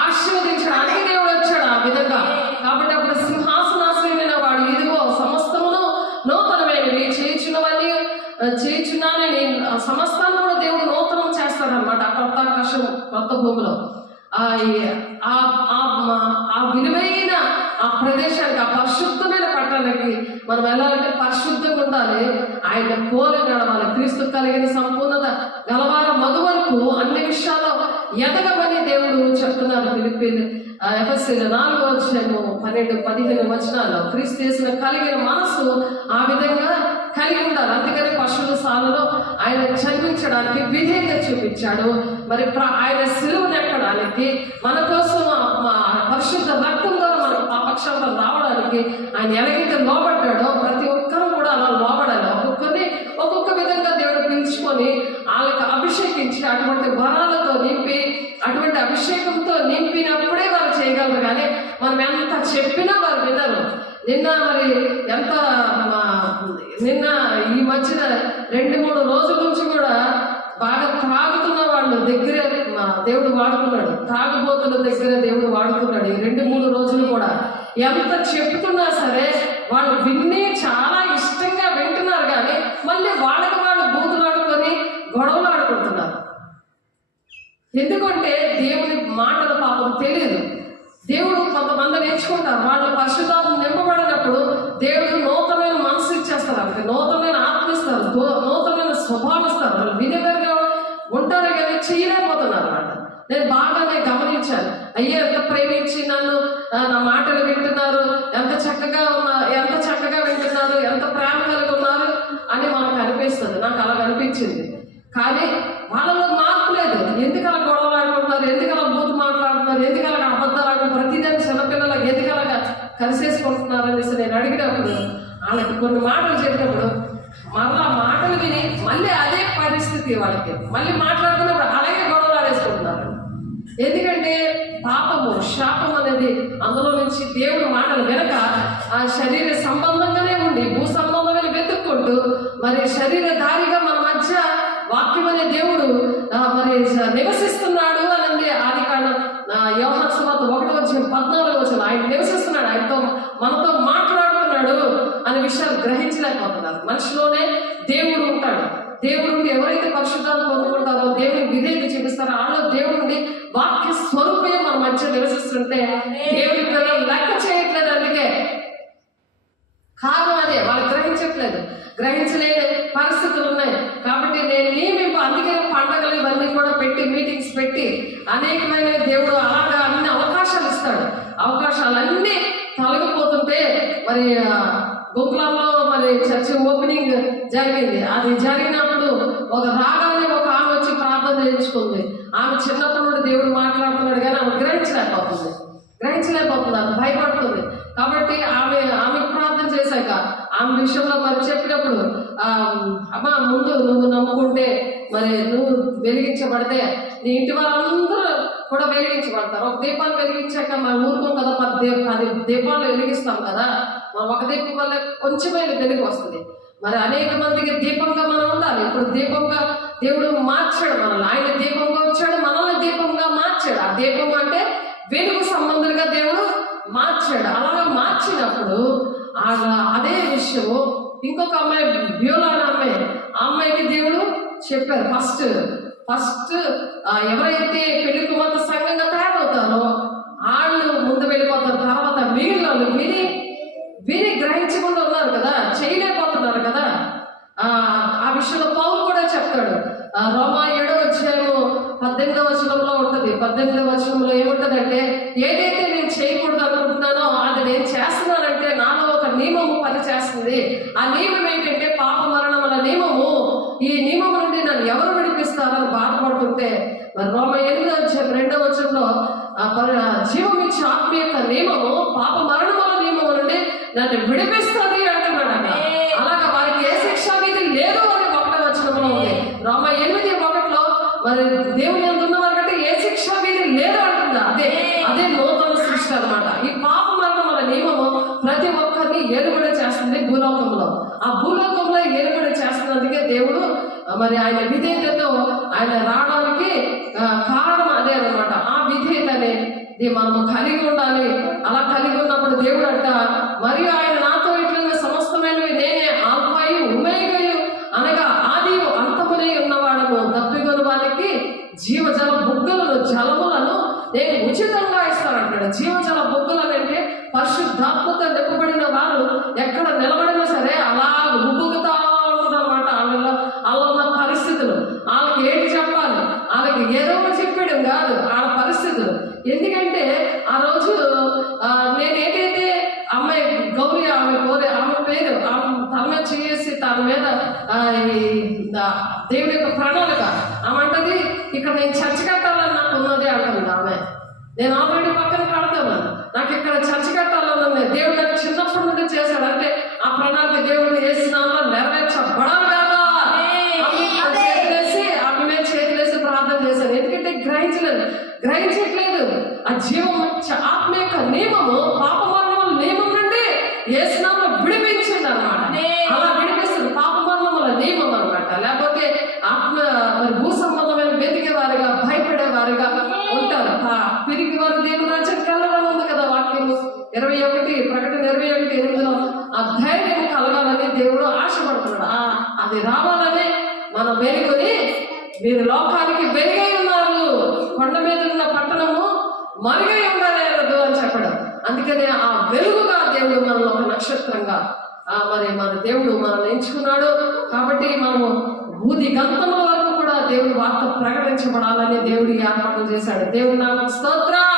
ఆశీర్వదించడానికి దేవుడు వచ్చాడు ఆ విధంగా. కాబట్టి అప్పుడు సింహాసనాశ్రయమైన వాడు ఇదిగో సమస్తమును నూతనమైనవి చేయుచున్నానని సమస్తాన్ని కూడా దేవుడు నూతనం చేస్తాడనమాట. ఆ కొత్త ఆకాశం కొత్త భూమిలో ఆ విలువైన ఆ ప్రదేశానికి, ఆ పరిశుద్ధమైన పట్టణానికి మనం వెళ్ళాలంటే పరిశుద్ధంగా ఉండాలి. ఆయన పోలి నడవాలి. క్రీస్తు కలిగిన సంపూర్ణత గలవార మగు వరకు అన్ని విషయాల్లో ఎదగమని దేవుడు చెప్తున్నారు. ఫిలిప్పీలు ఎఫెసీయులు 4:12-15 వచనాల్లో క్రీస్తు యేసులో కలిగిన మనసు ఆ విధంగా కలిగి ఉండాలి. అందుకని పశువుల సాలలో ఆయన జన్మించడానికి విధేయత చూపించాడు. మరి ఆయన సిలువను ఎక్కడానికి, మన కోసం పరిశుద్ధ రక్తం ద్వారా మనకు పాపక్షాపం రావడానికి ఆయన ఎలాగైతే లోబడ్డాడో ప్రతి ఒక్కరూ కూడా అలా లోబడాలి. ఒక్కొక్కరిని ఒక్కొక్క విధంగా దేవుడు పిలుచుకొని వాళ్ళకి అభిషేకించి అటువంటి వరాలతో నింపి, అటువంటి అభిషేకంతో నింపినప్పుడే వారు చేయగలరు. కానీ మనం ఎంత చెప్పినా వారు వినరు. నిన్న ఈ మధ్యన 2-3 రోజుల నుంచి కూడా బాగా త్రాగుతున్న వాళ్ళు దగ్గర దేవుడు వాడుకున్నాడు. తాగుబోతుల దగ్గర దేవుడు వాడుకున్నాడు. ఈ 2-3 రోజులు కూడా ఎంత చెప్తున్నా సరే వాళ్ళు విని చాలా ఇష్టంగా వింటున్నారు. కానీ మళ్ళీ వాళ్ళకి వాళ్ళు బూతులాడుకొని గొడవలు ఆడుకుంటున్నారు. ఎందుకంటే దేవుని మాటల పాపం తెలియదు. దేవుడు కొంతమంది నేర్చుకుంటారు. వాళ్ళు పరిశుద్ధాత్మ నింపబడినప్పుడు దేవుడు నూతనమైన మనసు ఇచ్చేస్తారు, వాళ్ళకి నూతనమైన ఆత్మ ఇస్తారు, నూతనమైన స్వభావం ఇస్తారు. వాళ్ళు వినేవారుగా ఉంటారు కానీ చేయలేకపోతున్నారు అన్నమాట. నేను బాగానే గమనించాను. అయ్యే ఎంత ప్రేమించి నన్ను నా మాటలు వింటున్నారు, ఎంత చక్కగా వింటున్నారు, ఎంత ప్రేమ కలిగి ఉన్నారు అని మనకు అనిపిస్తుంది. నాకు అలా అనిపించింది. కానీ వాళ్ళలో మార్పు లేదు. ఎందుకు అలా గొడవలు ఆడుకుంటున్నారు, ఎందుకు అలా బూతు మాట్లాడుతున్నారు, ఎందుకు అలాగ అబద్ధాలు ఆడుతున్నారు, ప్రతిదాన్ని చిన్నపిల్లలకు ఎందుకు అలాగా కలిసేసుకుంటున్నారు అనేసి నేను అడిగినప్పుడు, వాళ్ళకి కొన్ని మాటలు చెప్పినప్పుడు మళ్ళా మాటలు విని మళ్ళీ అదే పరిస్థితి వాళ్ళకి మళ్ళీ మాట్లాడుతున్నప్పుడు అలాగే గొడవలు ఆడేసుకుంటున్నారు. ఎందుకంటే పాపము, శాపం అనేది అందులో నుంచి దేవుడు మాటలు వెనక ఆ శరీర సంబంధంగానే ఉండి భూ సంబంధంగా వెతుక్కుంటూ మరి శరీరధారిగా మన మధ్య వాక్యం అనే దేవుడు మరి నివసిస్తున్నాడు అని ఆదికాండం యోహాను సువార్త 1:14 ఆయన నివసిస్తున్నాడు, ఆయనతో మనతో మాట్లాడుతున్నాడు అనే విషయాలు గ్రహించలేకపోతున్నారు. మనిషిలోనే దేవుడు ఉంటాడు. దేవుడు ఎవరైతే పరిశుద్ధాన్ని పొందుకుంటారో, దేవుని విధేయత చూపిస్తారో, వాళ్ళ దేవుడి వాక్య స్వరూపే మన మధ్య నివసిస్తుంటే దేవుడి పిల్లలు లెక్క చేయట్లేదు. అందుకే కారణం అదే, వాళ్ళు గ్రహించలేని పరిస్థితులు ఉన్నాయి. కాబట్టి నేను నియమింపు, అందుకే పండగలు ఇవన్నీ కూడా పెట్టి మీటింగ్స్ పెట్టి అనేకమైన దేవుడు అలాగా అన్ని అవకాశాలు ఇస్తాడు. అవకాశాలన్నీ తొలగిపోతుంటే మరి గోకులంలో మరి చర్చ్ ఓపెనింగ్ జరిగింది. అది జరిగినప్పుడు ఒక రాగానే ఒక ఆమె వచ్చి ప్రార్థన చేయించుకుంది. ఆమె చిన్నప్పటి నుండి దేవుడు మాట్లాడుతున్నాడు కానీ ఆమె గ్రహించలేకపోతుంది, ఆమె భయపడుతుంది. కాబట్టి ఆమె ప్రార్థన చేశాక ఆమె విషయంలో మరి చెప్పినప్పుడు అమ్మ ముందు నువ్వు నమ్ముకుంటే మరి నువ్వు వెలిగించబడితే నీ ఇంటి వాళ్ళందరూ కూడా వెలిగించబడతారు. ఒక దీపాన్ని వెలిగించాక మనం ఊరుకోం కదా, 10 దీపాలు వెలిగిస్తాం కదా, ఒక దీపం వల్ల కొంచెమైన వెలుగు వస్తుంది. మరి అనేక మందికి దీపంగా మనం ఉండాలి. ఇప్పుడు దీపంగా దేవుడు మార్చాడు మనల్ని. ఆయన దీపంగా వచ్చాడు, మనల్ని దీపంగా మార్చాడు. ఆ దీపం అంటే వెలుగు సంబంధులుగా దేవుడు మార్చాడు. అలాగా మార్చినప్పుడు అదే విషయము ఇంకొక అమ్మాయి, బ్యూలా అనే అమ్మాయికి దేవుడు చెప్పారు. ఫస్ట్ ఎవరైతే పెళ్లి కుమార్తె సంఘంగా తయారవుతారో 18వ వచనంలో ఏముంటదంటే, ఏదైతే నేను చేయకూడదు అనుకుంటున్నానో అది నేను చేస్తున్నానంటే నాలో ఒక నియమము పనిచేస్తుంది. ఆ నియమం ఏంటంటే పాప మరణముల నియమము. ఈ నియమం నుండి నన్ను ఎవరు విడిపిస్తారని బాధపడుతుంటే, మరి రోమ 8:2 వచనంలో జీవం ఇచ్చే ఆత్మ యొక్క నియమము పాప మరణముల నియమము నుండి నన్ను విడిపిస్తుంది అంటున్నాడట. అలాగా వారికి ఏ శిక్షా విధి లేదు అని 1వ వచనంలో ఉంది. రోమ 8:1 మరి దేవుని యందు ఉన్న వారికంటే ఏ శిక్షా విధి లేదు అంటుందా. అదే నూతన సృష్టి అన్నమాట. ఈ పాప మరణముల నియమము ప్రతి ఒక్కరిని ఏలుబడి చేస్తుంది భూలోకంలో. ఆ భూలోకంలో ఏలుబడి చేస్తున్నందుకే దేవుడు మరి ఆయన విధేయతతో ఆయన రావడానికి కారణం అదే అనమాట. ఆ విధేయత అనేది మనము కలిగి ఉండాలి. అలా కలిగి ఉన్నప్పుడు దేవుడు అంట, మరియు ఆయన నాతో ఇట్లనే సమస్తమైనవి నేనే ఆల్ఫాయు ఒమేగాయు అనగా ఆది అంతమునే ఉన్నవాడము. తప్పిగొని వారికి జీవజల బుగ్గలను జలములను నేను ఉచితంగా ఇస్తానంటాడు. జీవజల బుగ్గలను అంటే పరిశుద్ధాత్మతో నింపబడిన వారు ఎక్కడ నిలబడినా సరే అలా ఉబ్బుగుతా ఉంటుందన్నమాట. వాళ్ళ ఉన్న పరిస్థితులు వాళ్ళకి ఏంటి చెప్పాలి, వాళ్ళకి ఏదో చెప్పడం కాదు వాళ్ళ పరిస్థితులు. ఎందుకంటే ఆ రోజు నేను ఏదైతే అమ్మాయి గౌరీ ఆమె పేరు తన మీద చేసి తన మీద దేవుడి యొక్క ప్రణాళిక ఆమె అంటది, ఇక్కడ నేను చర్చ కట్టాలని నాకు ఉన్నదే అంటుంది ఆమె. నేను ఆల్రెడీ పక్కన కడతాను, నాకు ఇక్కడ చర్చ కట్టాలని ఉంది. దేవుడు నాకు చిన్నప్పటి నుండి చేశాడు. అంటే ఆ ప్రణాళిక దేవుడు వేసినామో నెరవేర్చబడాలి కదా. చేతులేసి ప్రార్థన చేశాను. ఎందుకంటే గ్రహించట్లేదు. ఆ జీవం ఆత్మ యొక్క నియమము పాప మరణముల నియమం నుండి యేసునామములో విడిపించింది అనమాట. అలా విడిపిస్తుంది పాప మరణముల నియమం అనమాట. లేకపోతే ఆత్మ మరి భూ సంబంధమైన వెతికే వారిగా భయపడే వారిగా ఉంటారు. పిరికి వారు దేవుని రాజ్యానికి వెళ్ళాలని ఉంది కదా వాక్యం 21 ప్రకటన 21:8 ఆ ధైర్యం కలగాలని దేవుడు ఆశపడుతున్నాడు. అది రావాలని మనం వెలుగుని మీరు లోకానికి వెలుగై ఉన్నారు, కొండ మీద ఉన్న పట్టణము మరుగై ఉండలేదు అని చెప్పడం. అందుకనే ఆ వెలుగుగా దేవుడు మనలో ఒక నక్షత్రంగా మరి మన దేవుడు మనల్ని ఎంచుకున్నాడు. కాబట్టి మనము భూది గంతముల వరకు కూడా దేవుడి వార్త ప్రకటించబడాలని దేవుడు ఏర్పాటు చేశాడు. దేవుడి నామం స్తోత్రం.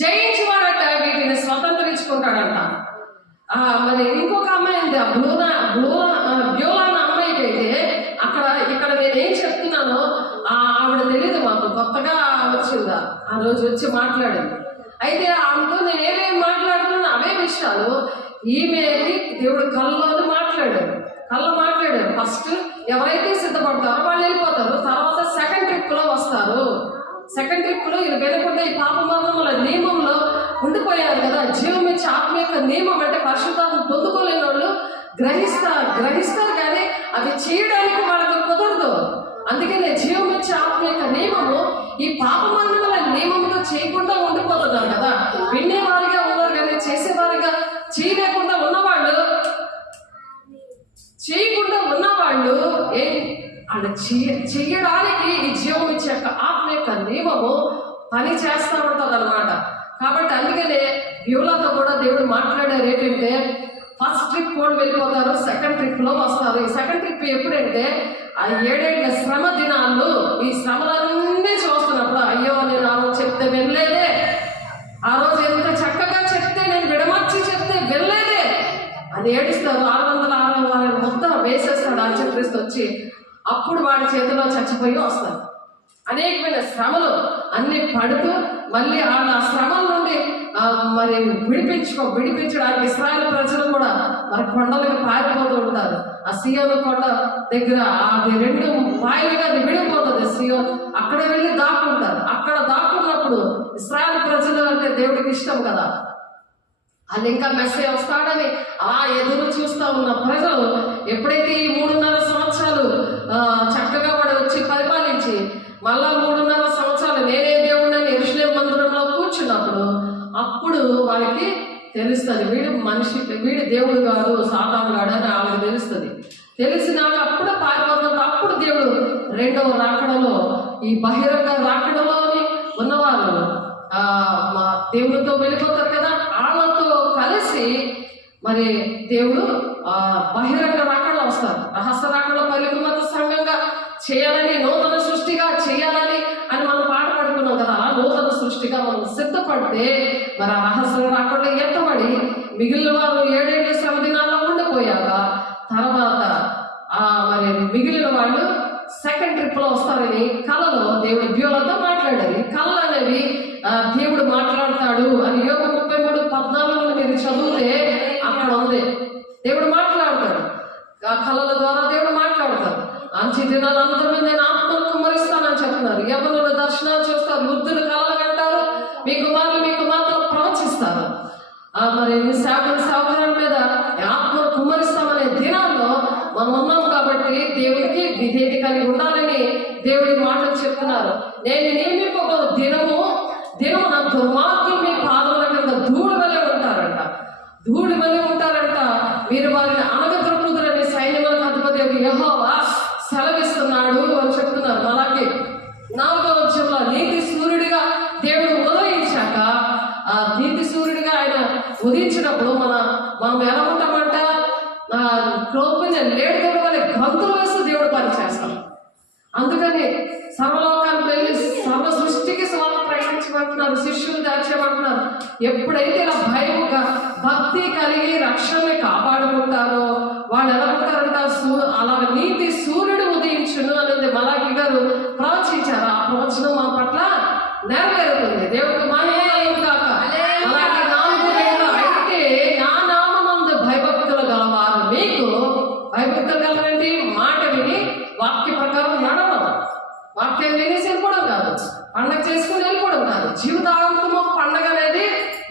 జయించేవాడట వీటిని స్వతంత్రించుకుంటాడంట. మరి ఇంకొక అమ్మాయి ఉంది, బ్యూలా అన్న అమ్మాయికి అయితే ఇక్కడ నేనేం చెప్తున్నానో ఆవిడ తెలియదు, మాకు కొత్తగా వచ్చిందా ఆ రోజు వచ్చి మాట్లాడింది. అయితే ఆమెతో నేను ఏమేమి మాట్లాడుతున్నాను అవే విషయాలు ఈమెకి దేవుడు కళ్ళలో మాట్లాడాడు. ఫస్ట్ ఎవరైతే సిద్ధపడతారో వాళ్ళు వెళ్ళిపోతారు. తర్వాత సెకండ్ ట్రిప్ లో వస్తారు. సెకండ్ ట్రిప్ లో ఇది వెనుకుంటే ఈ పాప మరణముల నియమంలో ఉండిపోయారు కదా. జీవం ఇచ్చే ఆత్మ యొక్క నియమం అంటే పరిశుద్ధాత్మ పొందుకోలేని వాళ్ళు గ్రహిస్తారు కానీ అది చేయడానికి వాళ్ళకి కుదరదు. అందుకనే జీవం ఇచ్చే ఆత్మ యొక్క నియమము ఈ పాప మరణముల నియమంతో చేయకుండా ఉండిపోతున్నారు కదా. వినేవారిగా ఉన్నారు కానీ చేసేవారిగా చేయకుండా ఉన్నవాళ్ళు చెయ్యడానికి ఈ జీవం ఇచ్చే యొక్క ఆత్మ యొక్క నియమము పని చేస్తూ ఉంటుంది అనమాట. కాబట్టి అందుకనే బ్యూలాతో కూడా దేవుడు మాట్లాడారు ఏంటంటే, ఫస్ట్ ట్రిప్ కూడా వెళ్ళిపోతారు, సెకండ్ ట్రిప్ లో వస్తారు. ఈ సెకండ్ ట్రిప్ ఎప్పుడంటే ఆ 7 శ్రమ దినాలు. ఈ శ్రమలన్నీ చూస్తున్నప్పుడు అయ్యో నేను ఆ రోజు చెప్తే వెళ్ళలేదే, ఆ రోజు ఎంత చక్కగా చెప్తే నేను విడమర్చి చెప్తే వెళ్ళలేదే అని ఏడుస్తారు. 666 మొత్తం వేసేస్తాడు అంత్యక్రీస్తు వచ్చి. అప్పుడు వాడి చేతిలో చచ్చిపోయి వస్తారు. అనేకమైన శ్రమలు అన్ని పడుతూ మళ్ళీ ఆ శ్రమల నుండి మరి విడిపించడానికి ఇశ్రాయేలు ప్రజలు కూడా మరి కొండలకు పారిపోతూ ఉంటారు. ఆ సియోను కొండ దగ్గర అది 2 పాయలుగా అది విడిపోతుంది సియోన్. అక్కడ వెళ్ళి దాక్కుంటారు. అక్కడ దాక్కున్నప్పుడు ఇశ్రాయేలు ప్రజలు అంటే దేవుడికి ఇష్టం కదా, అది ఇంకా మెస్సే వస్తాడని అలా ఎదురు చూస్తూ ఉన్న ప్రజలు ఎప్పుడైతే ఈ 3.5 సంవత్సరాలు చక్కగా వాడు వచ్చి పరిపాలించి మళ్ళా 3.5 సంవత్సరాలు నేనే దేవుడిని యెరూషలేము మందిరంలో కూర్చున్నప్పుడు అప్పుడు వాళ్ళకి తెలుస్తుంది వీడు దేవుడు కాదు సాతాను కాదు అని వాళ్ళకి తెలుస్తుంది. తెలిసినాక అప్పుడు పారిపోతున్నప్పుడు అప్పుడు దేవుడు 2వ రాకడలో ఈ బహిరంగ రాకడలోని ఉన్నవారు మా దేవుడితో వెళ్ళిపోతారు కదా, వాళ్ళతో కలిసి మరి దేవుడు బహిరంగ రాకడలో వస్తారు. రహస్య రాకడలో పలుకుమత సంఘంగా చేయాలని, నూతన సృష్టిగా చేయాలని అని మనం ఎత్తబడితే మరి ఆ రహస్యం రాకుండా ఎత్తబడి మిగిలిన వారు 7 ఏళ్ళు శ్రమ దినాల్లో ఉండిపోయాక తర్వాత మరి మిగిలిన వాళ్ళు సెకండ్ ట్రిప్ లో వస్తారని కళలో దేవుడు వ్యూలతో మాట్లాడారు. ఈ కళలు అనేవి దేవుడు మాట్లాడతాడు అని యోగ 33:14 మీరు చదివితే అక్కడ ఉంది. దేవుడు మాట్లాడతాడు, ఆ కళల ద్వారా దేవుడు మాట్లాడతాడు. అంచె దినాలందరూ నేను ఆత్మను కుమ్మరిస్తానని చెప్తున్నారు. యవ్వనులు దర్శనాలు చూస్తారు, వృద్ధులు కళలు కంటారు, మీ కుమార్తెలు ప్రవచిస్తారు. మరి సేవకుల మీద ఆత్మను కుమ్మరిస్తామనే దినాల్లో మనం ఉన్నాం కాబట్టి దేవుడికి విధేయత కలిగి ఉండాలని దేవుడి మాటలు చెప్తున్నారు. నేను నియమింపబో దినమున దుర్మార్గులు మీ పాదముల కింద ధూళి వలె ఉంటారంట. మీరు వారిని అనగద్రొక్కుదురని సైన్యములకు అధిపతి యెహోవా సెలవిస్తున్నాడు అని చెప్తున్నారు. అలాగే 4వ అధ్యాయంలో నీతి సూర్యుడిగా దేవుడు ఉదయించాక ఆ నీతి సూర్యుడిగా ఆయన ఉదయించినప్పుడు మనం ఎలా ఉంటామంట, క్రోపిన లేడుగల వల్ల గంతులు వేస్తూ దేవుడు పని చేస్తాం. అందుకని సర్వలోకానికి వెళ్ళి సర్వ సృష్టికి స్వార్థ ప్రకటించబడుతున్నారు, శిష్యులు దాచేయబడుతున్నారు. ఎప్పుడైతే ఇలా భయముగా భక్తి కలిగి రక్షణని కాపాడుకుంటారో వాళ్ళు ఎలా ఉంటారంట, అలా నీతి సూర్యుడు ఉదయించును అనేది మలాకి గారు ప్రవచించారు. ఆ ప్రవచనం మన పట్ల నెరవేరుతుంది. దేవుడికి మహిమ కాక. అలాగే 4 అయితే నా నామమందు భయభక్తులు గలవారు మీకు భయభక్తులు గలవంటి మాట విని వాక్య ప్రకారం నడవడం, వాక్యం వినేసి వెళ్ళిపోవడం కాదు, పండగ చేసుకుని వెళ్ళిపోవడం కాదు. జీవితాంతము పండగ అనేది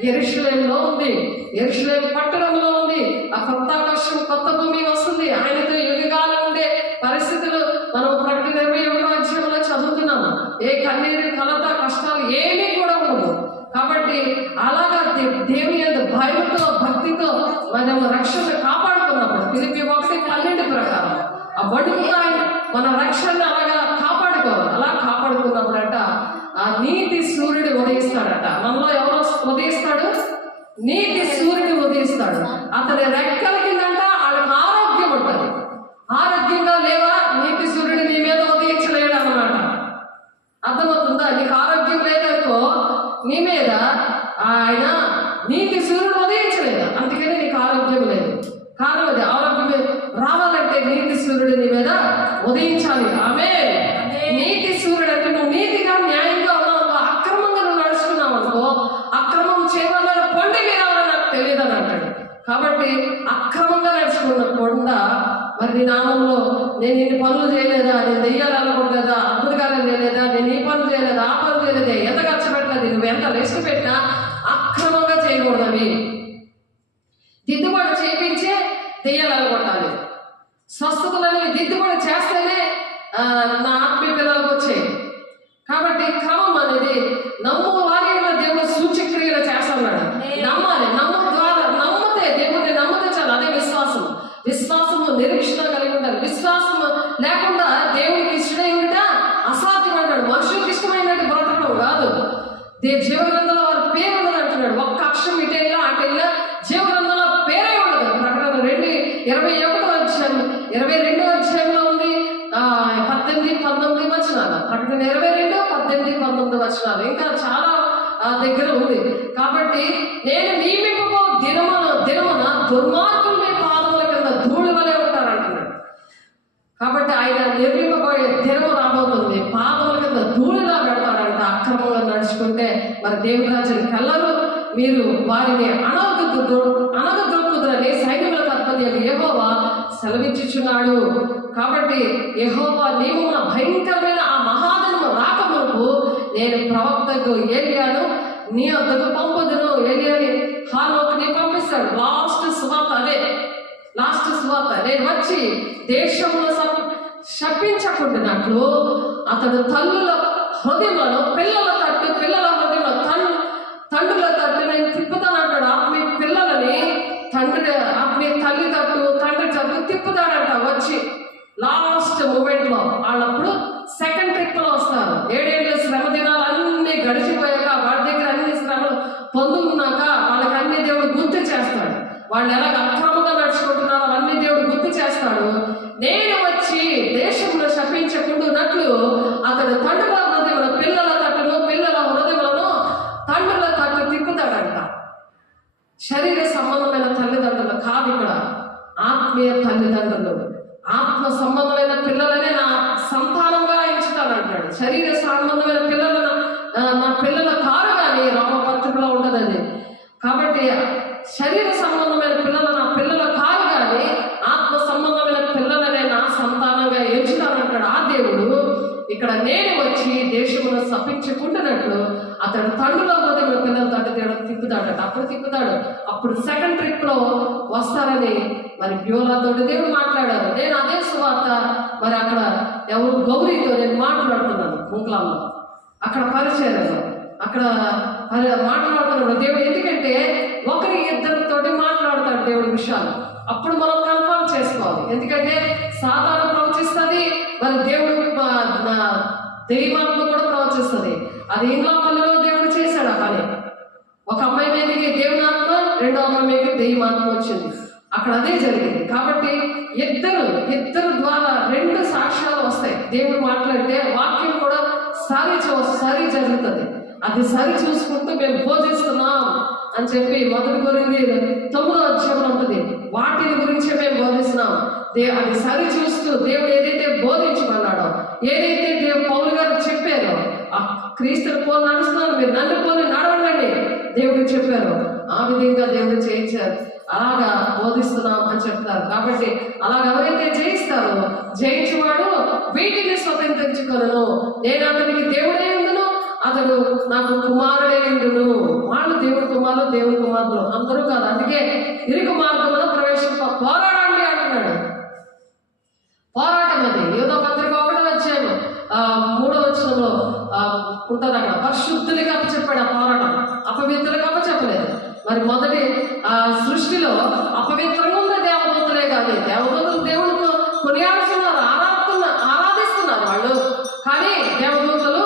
యెరూషలేములో ఉంది, యెరూషలేము పట్టణంలో ఉంది. ఆ కొత్త ఆకాశం కొత్త భూమి వస్తుంది. ఆయనతో యుగాలు ఉండే పరిస్థితులు మనం ప్రకటన 21వ అధ్యాయంలో చదువుతున్నాము. ఏ కన్నీరు కలత కష్టాలు ఏమీ కూడా ఉండవు. కాబట్టి అలాగా దేవుని యొక్క భయంతో భక్తితో మనం రక్షణ కాపాడుకున్నప్పుడు ఫిలిప్పీ 1:12 ప్రకారం ఆ వడుకుగా మన రక్షణ అలాగా కాపాడుకోవాలి. అలా కాపాడుకున్నప్పుడట ఆ నీతి సూర్యుడు ఉదయిస్తాడట. మనలో ఎవరో ఉదయిస్తాడు, నీతి సూర్యుడు ఉదయిస్తాడు. అతని రెక్కల కిందంట వాళ్ళకి ఆరోగ్యం ఉంటుంది. ఆరోగ్యంగా లేవా, నీతి సూర్యుడు నీ మీద ఉదయించలేడు అన్నమాట. అర్థమవుతుందా? నీకు ఆరోగ్యం లేదనుకో, నీ మీద ఆయన నీతి సూర్యుడు ఉదయించలేదు, అందుకని నీకు ఆరోగ్యం లేదు. కారణం అది. ఆరోగ్యం రావాలంటే నీతి సూర్యుడు నీ మీద ఉదయించాలి. ఆమేన్. నీతి సూర్యుడు అంటే నువ్వు నీతిగా న్యాయంగా ఉన్నావు, అక్రమంగా నువ్వు నడుచుకున్నావు అనుకో, అక్రమం చేయమన్న పండుగ రావాలని నాకు తెలియదు అని అంటాడు. కాబట్టి అక్రమంగా నడుచుకున్నకుండా మరి నీ నామంలో నేను ఇన్ని పనులు చేయలేదా, నేను దెయ్యాలు అనకూడదా, అద్భుతకార్యం చేయలేదా, నేను ఈ పనులు చేయలేదా, ఆ పనులు చేయలేదా, ఎంత ఖర్చు పెట్టలేదు, నువ్వు ఎంత రిస్క్ పెట్టినా అక్రమంగా చేయకూడదని దిద్దుబాటు చేయించే దెయ్యాలు అనగొట్టాలి. స్వస్థతలని దిద్దుబాటు చేస్తేనే నా ఆత్మీయ పిల్లలకు వచ్చాయి. కాబట్టి క్రమం అనేది నమ్ము వారి దేవుడు సూచక్రియలు చేస్తున్నాడు. నమ్మాలి. నమ్మితే దేవుడిని నమ్మితే చాలు. అదే విశ్వాసం. విశ్వాసము నిరీక్షణ కలిగి ఉండాలి. విశ్వాసము లేకుండా దేవుడికి ఇష్టమై ఉంటా అసాధ్యం అంటాడు. మనుషులకు ఇష్టమైనట్టు బ్రతకడం కాదు. జీవగ్రంథంలో వారి పేరు ఉండదు అంటున్నాడు. ఒక్క అక్షరం ఇటైనా అటైనా జీవగ్రంథంలో పేరే ఉండదు. ప్రకటన 21వ అధ్యాయం 22వ అధ్యాయంలో ఉంది 18-19 వచనాలు. ప్రకటన 22-18-19 వచనాలు. ఇంకా చాలా దగ్గర ఉంది. కాబట్టి నేను నియమింపబో దినమున దుర్మార్గులు మీ పాదముల కింద ధూళి వలె ఉంటారంటున్నాడు. కాబట్టి ఆయన నిర్మింపబోయే దినము రాబోతుంది. పాదముల కింద ధూళిలా పెడతాడంట. అక్రమంగా నడుచుకుంటే మరి దేవుని రాజ్యానికి వెళ్ళరు. మీరు వారిని అనగద్రొక్కుదురని సైన్యములకు అధిపతి యెహోవా సెలవిచ్చుచున్నాడు. కాబట్టి యెహోవా నియమమున భయంకరమైన ఆ మహాదినము రాకమునుపు నేను ప్రవక్తకు ఏలియాను నీ వద్దకు పంపుదును. ఏలియాని హానోకుని పంపిస్తాడు. లాస్ట్ సువార్త అదే. లాస్ట్ సువార్త. నేను వచ్చి దేశంలో శపించకుండానట్లు అతడు తల్లుల హృదయంలో పిల్లల హృదయంలో తండ్రుల తట్టు నేను తిప్పుతానంటాడు. ఆత్మీయ పిల్లలని ఆత్మీయ తల్లి తట్టు తండ్రి తట్టు తిప్పుతాడంట. వచ్చి లాస్ట్ మూమెంట్ లో వాళ్ళప్పుడు సెకండ్ ట్రిప్ లో వస్తారు. 7 ఏళ్ళ శ్రమ దినాలు అన్ని గడిచిపోయాక వాడి దగ్గర అన్ని శ్రమలు పొందుకున్నాక వాళ్ళకి అన్ని దేవుడు గుర్తు చేస్తాడు. వాళ్ళు ఎలా అక్రమంగా నడుచుకుంటున్నారో అవన్నీ దేవుడు గుర్తు చేస్తాడు. నేను వచ్చి దేశంలో శపించకుండానట్లు అతడు తండ్రుల హృదయంలో పిల్లల తట్టును పిల్లల హృదయములను తండ్రుల తట్టు నా పిల్లల కారు కానీ రామపత్రికలో ఉంటుంది అది. కాబట్టి శరీర సంబంధమైన పిల్లలు నా పిల్లల కారు కానీ ఆత్మ సంబంధమైన పిల్లలనే నా సంతానంగా ఎంచుతానంటాడు ఆ దేవుడు. ఇక్కడ నేను వచ్చి దేశమును సపించుకుంటున్నట్లు అతడు తండ్రిలో పోతే మన పిల్లలతో తిప్పుతాడట. అప్పుడు తిప్పుతాడు. అప్పుడు సెకండ్ ట్రిప్ లో వస్తారని మరి బ్యూలాతో దేవుడు మాట్లాడారు. నేను అదే సువార్త మరి అక్కడ ఎవరు గౌరీతో నేను మాట్లాడుతున్నాను ముంక్లాంలో, అక్కడ పరిచయాలు అక్కడ మాట్లాడుతున్నాడు దేవుడు. ఎందుకంటే ఒకరి ఇద్దరితోటి మాట్లాడతాడు దేవుడి విషయాలు. అప్పుడు మనం కన్ఫర్మ్ చేసుకోవాలి. ఎందుకంటే సాతాను ప్రవచిస్తుంది, మరి దేవుడు దైవాత్మ కూడా ప్రవచిస్తుంది. అది ఇంగ్లాపల్లిలో దేవుడు చేశాడు ఆ పని. ఒక అమ్మాయి మీదకి దేవుని ఆత్మ, రెండో అమ్మాయి మీదకి దైవాత్మ వచ్చింది. అక్కడ అదే జరిగింది. కాబట్టి ఇద్దరు ద్వారా రెండు సాక్ష్యాలు వస్తాయి. దేవుడు మాట్లాడితే వాక్యం కూడా సరి జరుగుతుంది. అది సరి చూసుకుంటూ మేము బోధిస్తున్నాం అని చెప్పి 1 కొరింథీయులు 9వ అధ్యాయంలో ఉంటుంది. వాటిని గురించి మేము బోధిస్తున్నాం. అది సరి చూస్తూ దేవుడు ఏదైతే బోధించమన్నాడో, ఏదైతే పౌలు గారు చెప్పారో, ఆ క్రీస్తుని పోలి నడుస్తున్నాను, మీరు నన్ను పోలి నడవండి దేవుడు చెప్పారు. ఆ విధంగా దేవుడు చేయించారు. అలాగా బోధిస్తున్నాం అని చెప్తారు. కాబట్టి అలాగ ఎవరైతే జయిస్తారో, జయించేవాడు వీటిని స్వతంత్రించుకొనను, నేను అతనికి దేవుడే ఉండును, అతడు నాకు కుమారుడే ఉండును. వాళ్ళు దేవుడి కుమారులు అందరూ కాదు. అందుకే ఇరుకు మార్గంలో పోరాడండి అంటున్నాడు. పోరాటం అది యూదా పత్రిక 1వ అధ్యాయం 3వ వచనంలో ఉంటుంది. అక్కడ పరిశుద్ధులుగా చెప్పాడు. ఆ పోరాటం అపవిత్రులుగా చెప్పలేదు. మరి మొదటి సృష్టిలో అపవిత్రంగా ఉన్న దేవదూతలే కాదు, దేవదూతలు దేవుడితో కొనియాడుతున్నారు, ఆరాధిస్తున్నారు వాళ్ళు. కానీ దేవదూతలు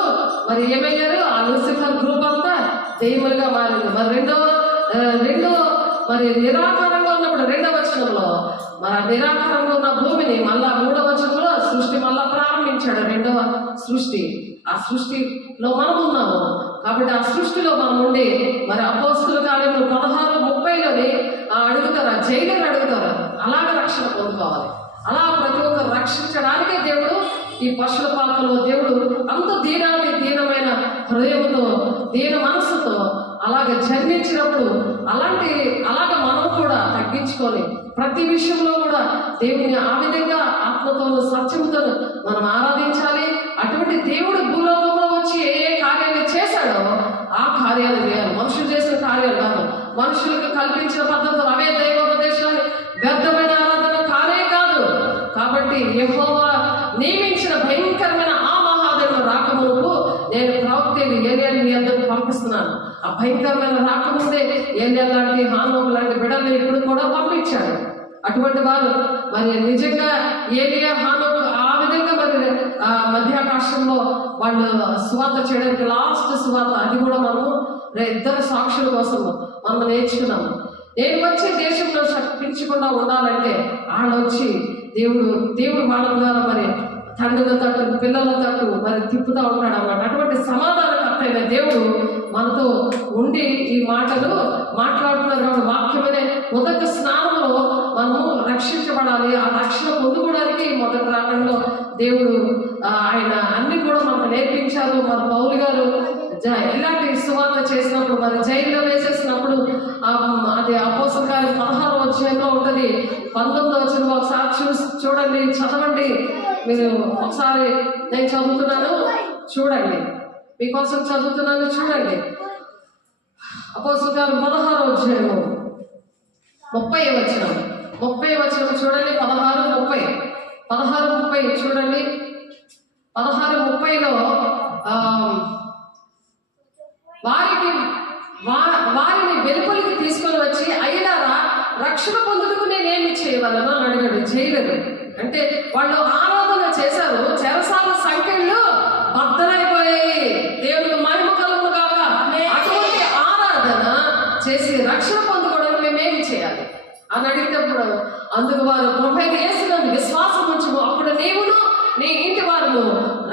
మరి ఏమయ్యారు? ఆ లూసిఫర్ గ్రూప్ అంతా దెయ్యములుగా మారింది. మరి రెండో మరి నిరాకారంగా ఉన్నప్పుడు 2వ వచనంలో మరి నిరాకారంగా ఉన్న భూమిని మళ్ళా 3వ వచనంలో సృష్టి మళ్ళా ప్రారంభించాడు. 2వ సృష్టి. ఆ సృష్టిలో మనం ఉన్నాము. కాబట్టి ఆ సృష్టిలో మనం ఉండి మరి అపోస్తుల కార్యములు 16:30లోని అడుగుతారు, జైలు అడుగుతారు. అలాగ రక్షణ పొందుకోవాలి. అలా ప్రతి ఒక్కరు రక్షించడానికే దేవుడు ఈ పశుల పాకలో దేవుడు అంత దీనమైన హృదయంతో, దీన మనస్సుతో అలాగ జన్మించినప్పుడు అలాగ మనం కూడా తగ్గించుకొని ప్రతి విషయంలో కూడా దేవుని ఆ విధంగా ఆత్మతోను సత్యంతో మనం ఆరాధించాలి. అటువంటి దేవుడు భూలోకంలో వచ్చి ఏ కార్యాలు చేశాడో ఆ కార్యాలు చేయాలి. మనుషులు చేసిన కార్యాలు కాదు. మనుషులకు కల్పించిన పద్ధతులు అవే దైవోపదేశాలు, వ్యర్థమైన ఆరాధన కానే కాదు. కాబట్టి యెహోవా నియమించిన భయంకరమైన ఆ మహాదేవుడు రాకమునుపు నేను ప్రవక్త ఏలియాని మీ అందరికి పంపిస్తున్నాను. ఆ భయంకరమైన రాకముందే ఏలియా లాంటి, హానోకు లాంటి బిడ్డలు ఇప్పుడు కూడా పంపించాడు. అటువంటి వారు మరి నిజంగా ఏలియా, హానోకు ఆ విధంగా మరి మధ్యాకాశంలో వాళ్ళు సువార్త చేయడానికి లాస్ట్ సువార్త, అది కూడా మనము ఇద్దరు సాక్షుల కోసం మనం నేర్చుకున్నాము. నేను వచ్చి దేశంలో శక్తించకుండా ఉండాలంటే వాళ్ళు వచ్చి దేవుడు వాళ్ళ ద్వారా మరి తండ్రుల తట్టు, పిల్లల తట్టు మరి తిప్పుతూ ఉంటాడు అన్నమాట. అటువంటి సమాధానకర్త అయిన దేవుడు మనతో ఉండి ఈ మాటలు మాట్లాడుతున్నారు. వాక్యమనే మొదటి స్నానంలో మనము రక్షించబడాలి. ఆ రక్షణ పొందుకోవడానికి మొదటి రావడంలో దేవుడు ఆయన అన్ని కూడా మనకు నేర్పించారు. మరి పౌలు గారు ఇలాంటి సువార్త చేసినప్పుడు మరి జైల్లో వేసేసినప్పుడు అది అపోస్తల కార్యం 16వ అధ్యాయంలో ఉంటుంది. 19వ వచనం ఒకసారి చూడండి, చదవండి. మీరు ఒకసారి నేను చదువుతున్నాను చూడండి, మీకోసం చదువుతున్నాను చూడండి. అపోస్తల కార్యం 16వ అధ్యాయము 30వ వచనం చూడండి. 16:30 చూడండి. 16:30లో వారిని వెలుపలికి తీసుకొని వచ్చి, అయ్యలారా రక్షణ పొందుటకు నేనేమి చేయవలను అని అడిగాడు జైలరు. అంటే వాళ్ళు ఆరాధన చేశారు, చెరసాల సంఖ్యలు బద్దలైపోయాయి. దేవునికి మహిమ కలుగును కాక. అటువంటి ఆరాధన చేసి రక్షణ పొందుకోవడానికి మేమేమి చేయాలి అని అడిగినప్పుడు అందుకు వారు ప్రభువైన యేసునందు విశ్వాసం ఉంచుము, అప్పుడు నీవును నీ ఇంటి వారు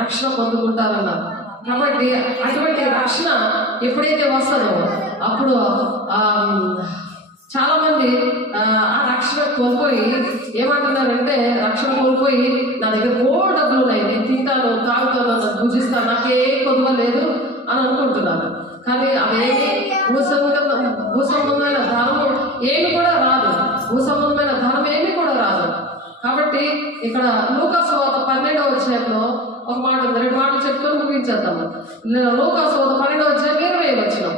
రక్షణ పొందుకుంటారన్నారు. కాబట్టి అటువంటి రక్షణ ఎప్పుడైతే వస్తుందో అప్పుడు చాలా మంది ఆ రక్షణ కోల్పోయి ఏమంటున్నారంటే, రక్షణ కోల్పోయి నా దగ్గర డబ్బులు ఉన్నాయి, నేను తింటాను, తాగుతాను, భుజిస్తాను, నాకే కొద్దువ లేదు అని అనుకుంటున్నారు. కానీ అవేమి భూసంబంధమైన ధనము ఏమి కూడా రాదు. భూసంబంధమైన ధనం ఏమి కూడా రాదు. కాబట్టి ఇక్కడ లూకాసు వార్త 12వ అధ్యాయంలో ఒక మాట ఉంది. 2 మాటలు చెప్పుకొని ముగించేద్దాము. లూకాసు వార్త 12వ అధ్యాయం 20వ వచనం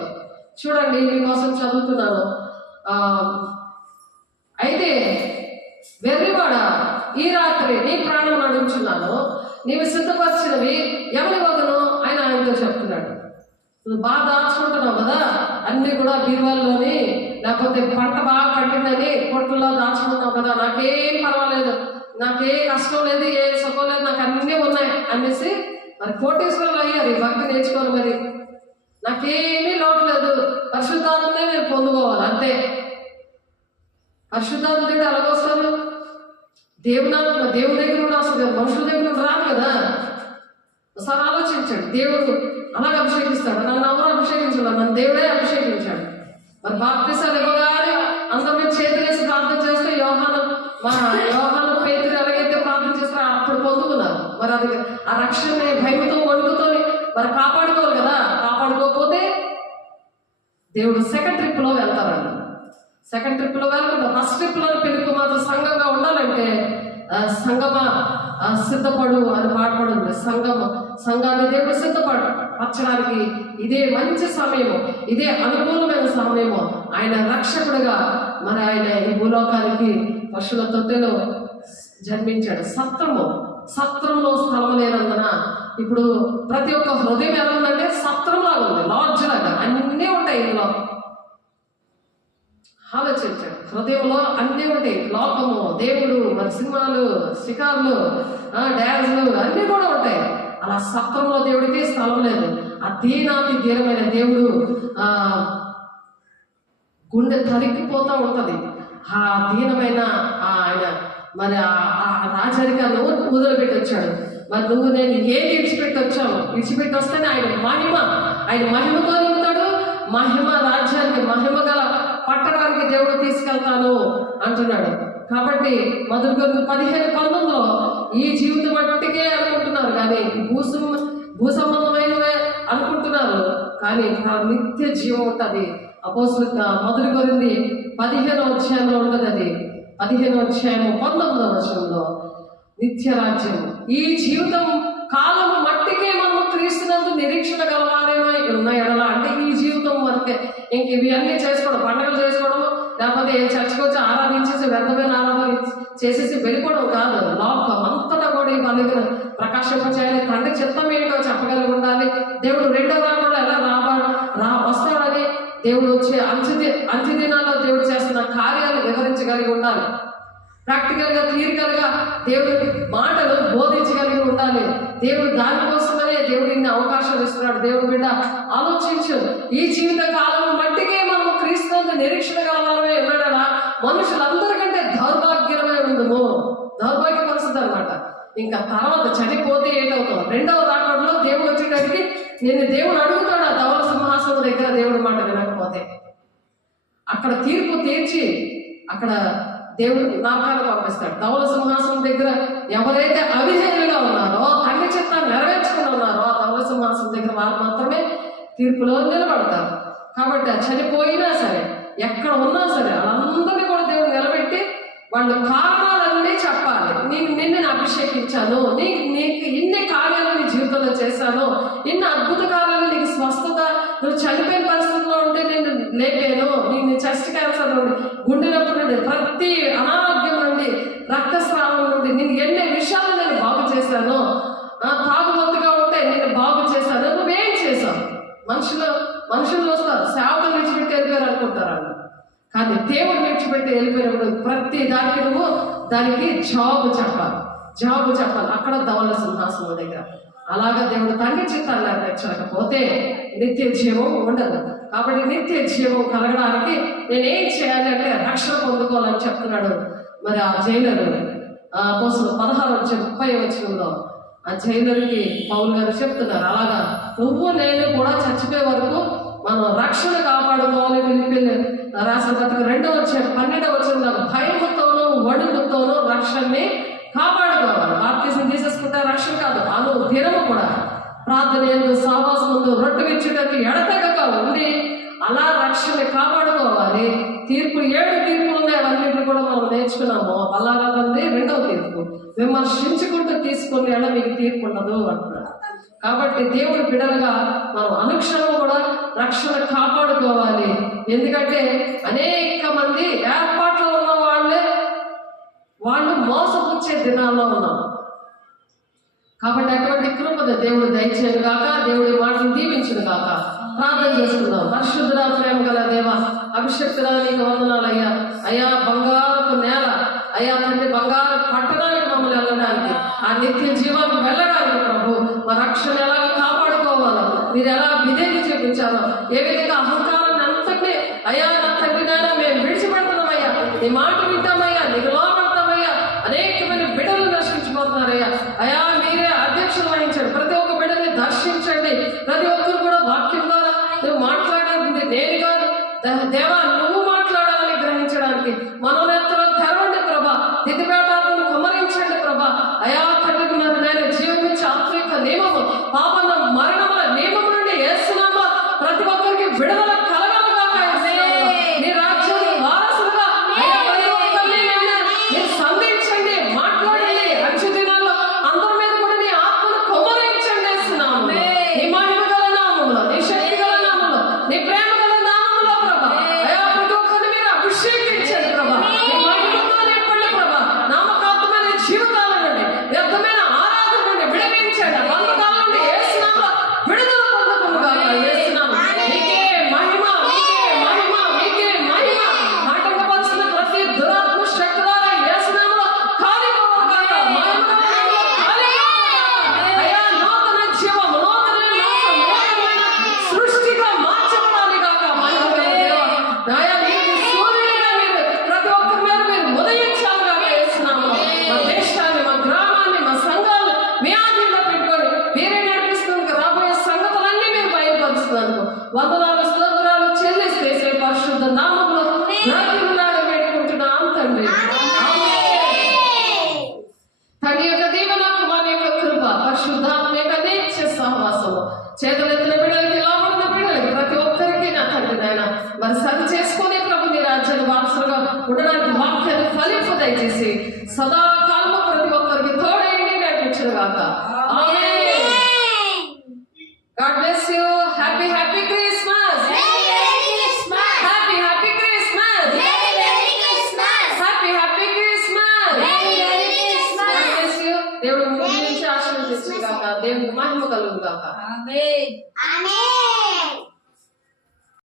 చూడండి, మీకోసం చదువుతున్నాను. అయితే వెర్రివాడ, ఈ రాత్రి నీ ప్రాణం నడుచున్నాను, నీవు సిద్ధపరిచినవి ఎవరి వగను ఆయన ఆయనతో చెప్తున్నాడు. నువ్వు బాగా దాచుకుంటున్నావు కదా, అన్ని కూడా బీరువాల్లోని, లేకపోతే పంట బాగా పండిందని కొట్టుల్లో దాచుకుంటున్నావు కదా, నాకేం పర్వాలేదు, నాకే కష్టం లేదు, ఏ సుఖం లేదు, నాకు అన్నీ ఉన్నాయి అనేసి మరి కోటేశ్వరులు అయ్యారు ఈ భక్తి నేర్చుకోవాలి. మరి నాకేమీ లోటు లేదు, పరిశుద్ధాత్మనే నేను పొందుకోవాలి అంతే. పరిశుద్ధాత్మ దేవుడు ఎలాగొస్తారు? దేవుని దగ్గర నుండి వస్తుంది కదా, మనుషుల దగ్గర నుండి రాదు కదా. ఒకసారి ఆలోచించాడు, దేవుడు అలాగ అభిషేకిస్తాడు. నన్ను ఎవరు అభిషేకించాడు? నన్ను దేవుడే అభిషేకించాడు. మరి బాప్తిసాలు ఇవ్వగానే అందరి మీద చేతులేసి ప్రార్థన చేస్తే యోహాను పేతురు ఎలాగైతే ప్రార్థన చేస్తారో అప్పుడు పొందుకున్నారు. మరి అది ఆ రక్షణని భయంతో వణుకుతో మరి కాపాడుకోవాలి కదా. కాపాడుకోకపోతే దేవుడు సెకండ్ ట్రిప్లో వెళ్తారండి. సెకండ్ ట్రిప్లో వెళ్ళకుండా ఫస్ట్ ట్రిప్లో పెరుగు మాత్రం సంఘంగా ఉండాలంటే సంగమా సిద్ధపడు అని పాడపడుంది. సంఘాన్ని దేవుడు సిద్ధపరచడానికి ఇదే మంచి సమయము, ఇదే అనుకూలమైన సమయము. ఆయన రక్షకుడుగా మరి ఆయన ఈ భూలోకానికి పశువుల తొట్టెలో జన్మించాడు. సత్రంలో స్థలం లేనందున ఇప్పుడు ప్రతి ఒక్క హృదయం ఎలా ఉందంటే సత్రంలాగా ఉంది, లాడ్జ్ లాగా అన్నీ ఉంటాయి. ఇందులో ఆలోచించాడు, హృదయంలో అన్నీ ఉంటాయి. లోకము, దేవుడు, మరి సినిమాలు, షికార్లు, డ్యాన్స్లు అన్నీ కూడా ఉంటాయి. అలా సత్రంలో దేవుడికి స్థలం లేదు. ఆ దీనాతి దీనమైన దేవుడు గుండె తరిగిపోతూ ఉంటది. ఆ దీనమైన ఆయన మరి ఆ రాజరికాన్ని వదిలిపెట్టి వచ్చాడు. మరి నువ్వు నేను ఏది విడిచిపెట్టి వచ్చావు? విడిచిపెట్టి వస్తేనే ఆయన మహిమతో నింపుతాడు. మహిమ రాజ్యానికి, మహిమ గల పట్టడానికి దేవుడు తీసుకెళ్తాను అంటున్నాడు. కాబట్టి మొదటి కొరింథీ 15:19 ఈ జీవితం మట్టికే అనుకుంటున్నారు, కానీ భూసంబంధమైనవే అనుకుంటున్నారు, కానీ నిత్య జీవం ఉంటుంది. అపోస్తలుల మొదటి కొరింథీ 15వ అధ్యాయంలో ఉంటుంది. అది 15వ అధ్యాయము 19వ వచనంలో నిత్య రాజ్యం. ఈ జీవితం కాలము మట్టికే మనం క్రీస్తునందు నిరీక్షణ గలవారేమై ఉన్న ఎడల, అంటే ఈ జీవితం వరకే. ఇంక ఇవి అన్నీ చేసుకోవడం, పండుగలు చేసుకోవడం, లేకపోతే చర్చకు వచ్చి ఆరాధించేసి వ్యర్థమైన ఆరాధన చేసేసి వెళ్ళిపోవడం కాదు. లోకం అంతటా కూడా ఈ మన దగ్గర ప్రకాశింపచేయాలి. తండ్రి చిత్తం ఏంటో చెప్పగలిగి ఉండాలి. దేవుడు రెండో రాకుండా ఎలా వస్తాడని దేవుడు వచ్చే అంచె దినాల్లో దేవుడు చేస్తున్న కార్యాలు వివరించగలిగి ఉండాలి. ప్రాక్టికల్గా, థియరికల్గా దేవుడి మాటలు బోధించగలిగి ఉండాలి. దేవుడు దానికోసమనే దేవుడు ఇన్ని అవకాశాలు ఇస్తున్నాడు. దేవుడు బిడ్డ ఆలోచించు, ఈ జీవిత కాలం మట్టికే మనం క్రీస్తునందు నిరీక్షణ గలవారమే ఉన్నాడలా మనుషులందరికంటే దౌర్భాగ్యమే ఉందము, దౌర్భాగ్యపరుస్తుంది అనమాట. ఇంకా తర్వాత చనిపోతే ఏంటవుతాం? రెండవ రాకడలో దేవుడు వచ్చేటప్పటికి నిన్ను దేవుడు అడుగుతాడు ఆ ధవళ సింహాసనం దగ్గర. దేవుడి మాట వినకపోతే అక్కడ తీర్పు తీర్చి అక్కడ దేవుడు నరకాన్ని పంపిస్తాడు. ధవళ సింహాసనం దగ్గర ఎవరైతే అవిధేయులుగా ఉన్నారో, తండ్రి చిత్తాన్ని నెరవేర్చుకుని ఉన్నారో ఆ ధవళ సింహాసనం దగ్గర వారు మాత్రమే తీర్పులో నిలబడతారు. కాబట్టి చనిపోయినా సరే, ఎక్కడ ఉన్నా సరే, వాళ్ళందరినీ కూడా దేవుడు నిలబెట్టి వాళ్ళు కారణాలన్నీ చెప్పాలి. నిన్ను అభిషేకించాను, నీకు ఇన్ని కార్యాలు నీ జీవితంలో చేశాను, ఇన్ని అద్భుత కార్యాలు, నీకు స్వస్థత, నువ్వు చనిపోయిన పరిస్థితుల్లో ఉంటే నేను లేపాను, నీకు చెస్ట్ క్యాన్సర్ నుండి, గుండె నొప్పి నుండి, ప్రతి అనారోగ్యం నుండి, రక్తస్రావం నుండి, నేను ఎన్ని విషయాలు నేను బాగు చేశాను, తాగుబోతుగా ఉంటే నేను బాగు చేశాను. నువ్వేం చేశావు? మనుషులు వస్తారు, సేవకులు విడిచిపెట్టి వెళ్ళిపోయారు అనుకుంటారు. కానీ దేవుడు విడిచిపెట్టి వెళ్ళిపోయినప్పుడు ప్రతి దానికి నువ్వు దానికి జవాబు చెప్పాలి. అక్కడ ధవళ సింహాసనం దగ్గర. అలాగా దేవుడు తండ్రి చిత్తాన్ని నెరవేర్చకపోతే నిత్య జీవం ఉండదు. కాబట్టి నిత్య జీవం కలగడానికి నేనేం చేయాలి అంటే రక్షణ పొందుకోవాలని చెప్తున్నాడు. మరి ఆ జైలరు అపోస్తలుల 16:30 వచనంలో ఆ జైలర్కి పౌలు గారు చెప్తున్నారు, అలాగా నువ్వు నేను కూడా చచ్చిపోయే వరకు మనం రక్షణ కాపాడుకోవాలి. ఫిలిప్పీయులు రాసిన పత్రిక 2వ అధ్యాయం 12వ వచనంలో భయముతోనూ వణుకుతోనూ రక్షణని కాపాడుకోవాలి. బాప్తిజం తీసేసుకుంటే రక్షణ కాదు, దినము కూడా ప్రార్థన యందు, సహవాసముందు, రొట్టె ప్రేమించడానికి ఎడతెగక ఉండి అలా రక్షణ కాపాడుకోవాలి. తీర్పు 7 తీర్పులు ఉన్నాయి, అవన్నింటిని కూడా మనం నేర్చుకున్నాము. అలాగంది 2వ తీర్పు, విమర్శించుకుంటూ తీసుకుని ఎడ మీకు తీర్పు ఉండదు అంటున్నాడు. కాబట్టి దేవుడి బిడ్డలుగా మనం అనుక్షణం కూడా రక్షణ కాపాడుకోవాలి. ఎందుకంటే అనేక మంది ఏర్పాట్లో ఉన్న వాళ్ళు మోసపుచ్చే దినాల్లో ఉన్నాం. కాబట్టి అటువంటి కృపను దేవుడు దయచేయను గాక, దేవుడి మాటను దీవించును గాక. ప్రార్థన చేసుకుందాం. పరిశుద్ధుడా, ప్రేమ గల దేవ, అభిషక్తుడా, నీకు వందనాలయ్యా. అయ్యా, బంగారపు నేల అయ్యా తండ్రి, బంగారు పట్టణానికి మమ్మల్ని వెళ్ళడానికి, ఆ నిత్య జీవాన్ని వెళ్ళడానికి ప్రభు మా రక్షణ ఎలా కాపాడుకోవాలో, మీరు ఎలా విధేయత చూపించాలో, ఏ విధంగా అహంకారాన్ని అంతటినీ అయ్యా నా తండ్రి నాయన మేము విడిచిపెడుతున్నామయ్యా. నీ మాట వింటామయ్యా, నీకు లోపడతామయ్యా. అనేకమైన బిడ్డలు నశించిపోతున్నారయ్యా. అయ్యా మీరే అధ్యక్షులు వహించండి, ప్రతి ఒక్క బిడ్డని దర్శించండి. ప్రతి ఒక్కరు కూడా వాక్యం ద్వారా నువ్వు మాట్లాడాల్సింది నేను కాదు దేవా, నువ్వు మాట్లాడాలని గ్రహించడానికి మనోనేత్రలో తెరవండి ప్రభా. దిద్దిపేటాలను కుమరించండి ప్రభా. అయా తండ్రికి మరి నేను జీవించే ఆత్మిక నియమము, పాపన మరణముల నియమం నుండి యేసునామా ప్రతి ఒక్కరికి విడుదల కలగాలగాక. నీ రాజ్యానికి వారసులుగా అయ్యా ప్రతి ఒక్కరిని మీరు సంధించండి, మాట్లాడండి. అంచు దినాల్లో అందరి మీద కూడా నీ ఆత్మను కుమరించండి యేసునామములో, నీ మహిమ గల నామములో, నీ శక్తి గల నామములో, నీ ప్రేమ గల నామములో ప్రభా. అయా ప్రతి ఒక్కరిని మీరు అభిషేకించండి ప్రభా. నీ మహిమతో నింపండి ప్రభా. నామకాత్మైన జీవితాల నుండి, వ్యర్థమైన ఆరాధన నుండి విడిపించండి. బంధకాల నుండి యేసునామములో విడుదల పొందుకునుగాక. యేసునామం నీకే మహిమ, నీకే మహిమ, నీకే మహిమ. ఆటంకపరుస్తున్న ప్రతి దురాత్మ శక్తులారా యేసునామములో కాలిపోవుగాక. మహిమగల కాలిపోవుగాక. అయ్యా నూతన జీవము, నూతనమైన సృష్టిగా మార్చబడాలి గాక. మహిమగల దేవా, అయ్యా నీకు సూర్యుడిగా మీరు ప్రతి ఒక్కరి మీద మీరు ఉదయించాలి గాక. యేసునామములో మా దేశాన్ని, మా గ్రామాన్ని, మా సంఘాన్ని మీ ఆధీనంలో పెట్టుకొని మీరే నడిపిస్తున్నందుకు రాబోయే సంగతులన్నీ మీరు బయలుపరుస్తున్నందుకు వందనాలు స్తోత్రాలు చెల్లిస్తే పరిశుద్ధ నామములో బ్రతిమలాడి పెట్టుకుంటున్నాం తండ్రి. తండ్రి యొక్క దీవెన, కుమారుని యొక్క కృప, పరిశుద్ధాత్మ యొక్క నిత్య సహవాసము చేతులెత్తిన బిడ్డలకి, లోపల బిడ్డలకి, ప్రతి ఒక్కరికి నా తండ్రి నాయన మరి సరి చేసుకుని ప్రభు నీ రాజ్యాన్ని వారసులుగా ఉండడానికి వాక్యాన్ని ఫలింపు దయచేసి సదాకాలము ప్రతి ఒక్కరికి తోడేయండి, నడిపించను గాక. ఆమేన్. God bless you. Happy Christmas. Happy Christmas. Happy Christmas. God bless you. దేవుడు ముందు నుంచి ఆశీర్వదించును గాక. దేవునికి మహిమ కలుగును గాక. ఆమేన్.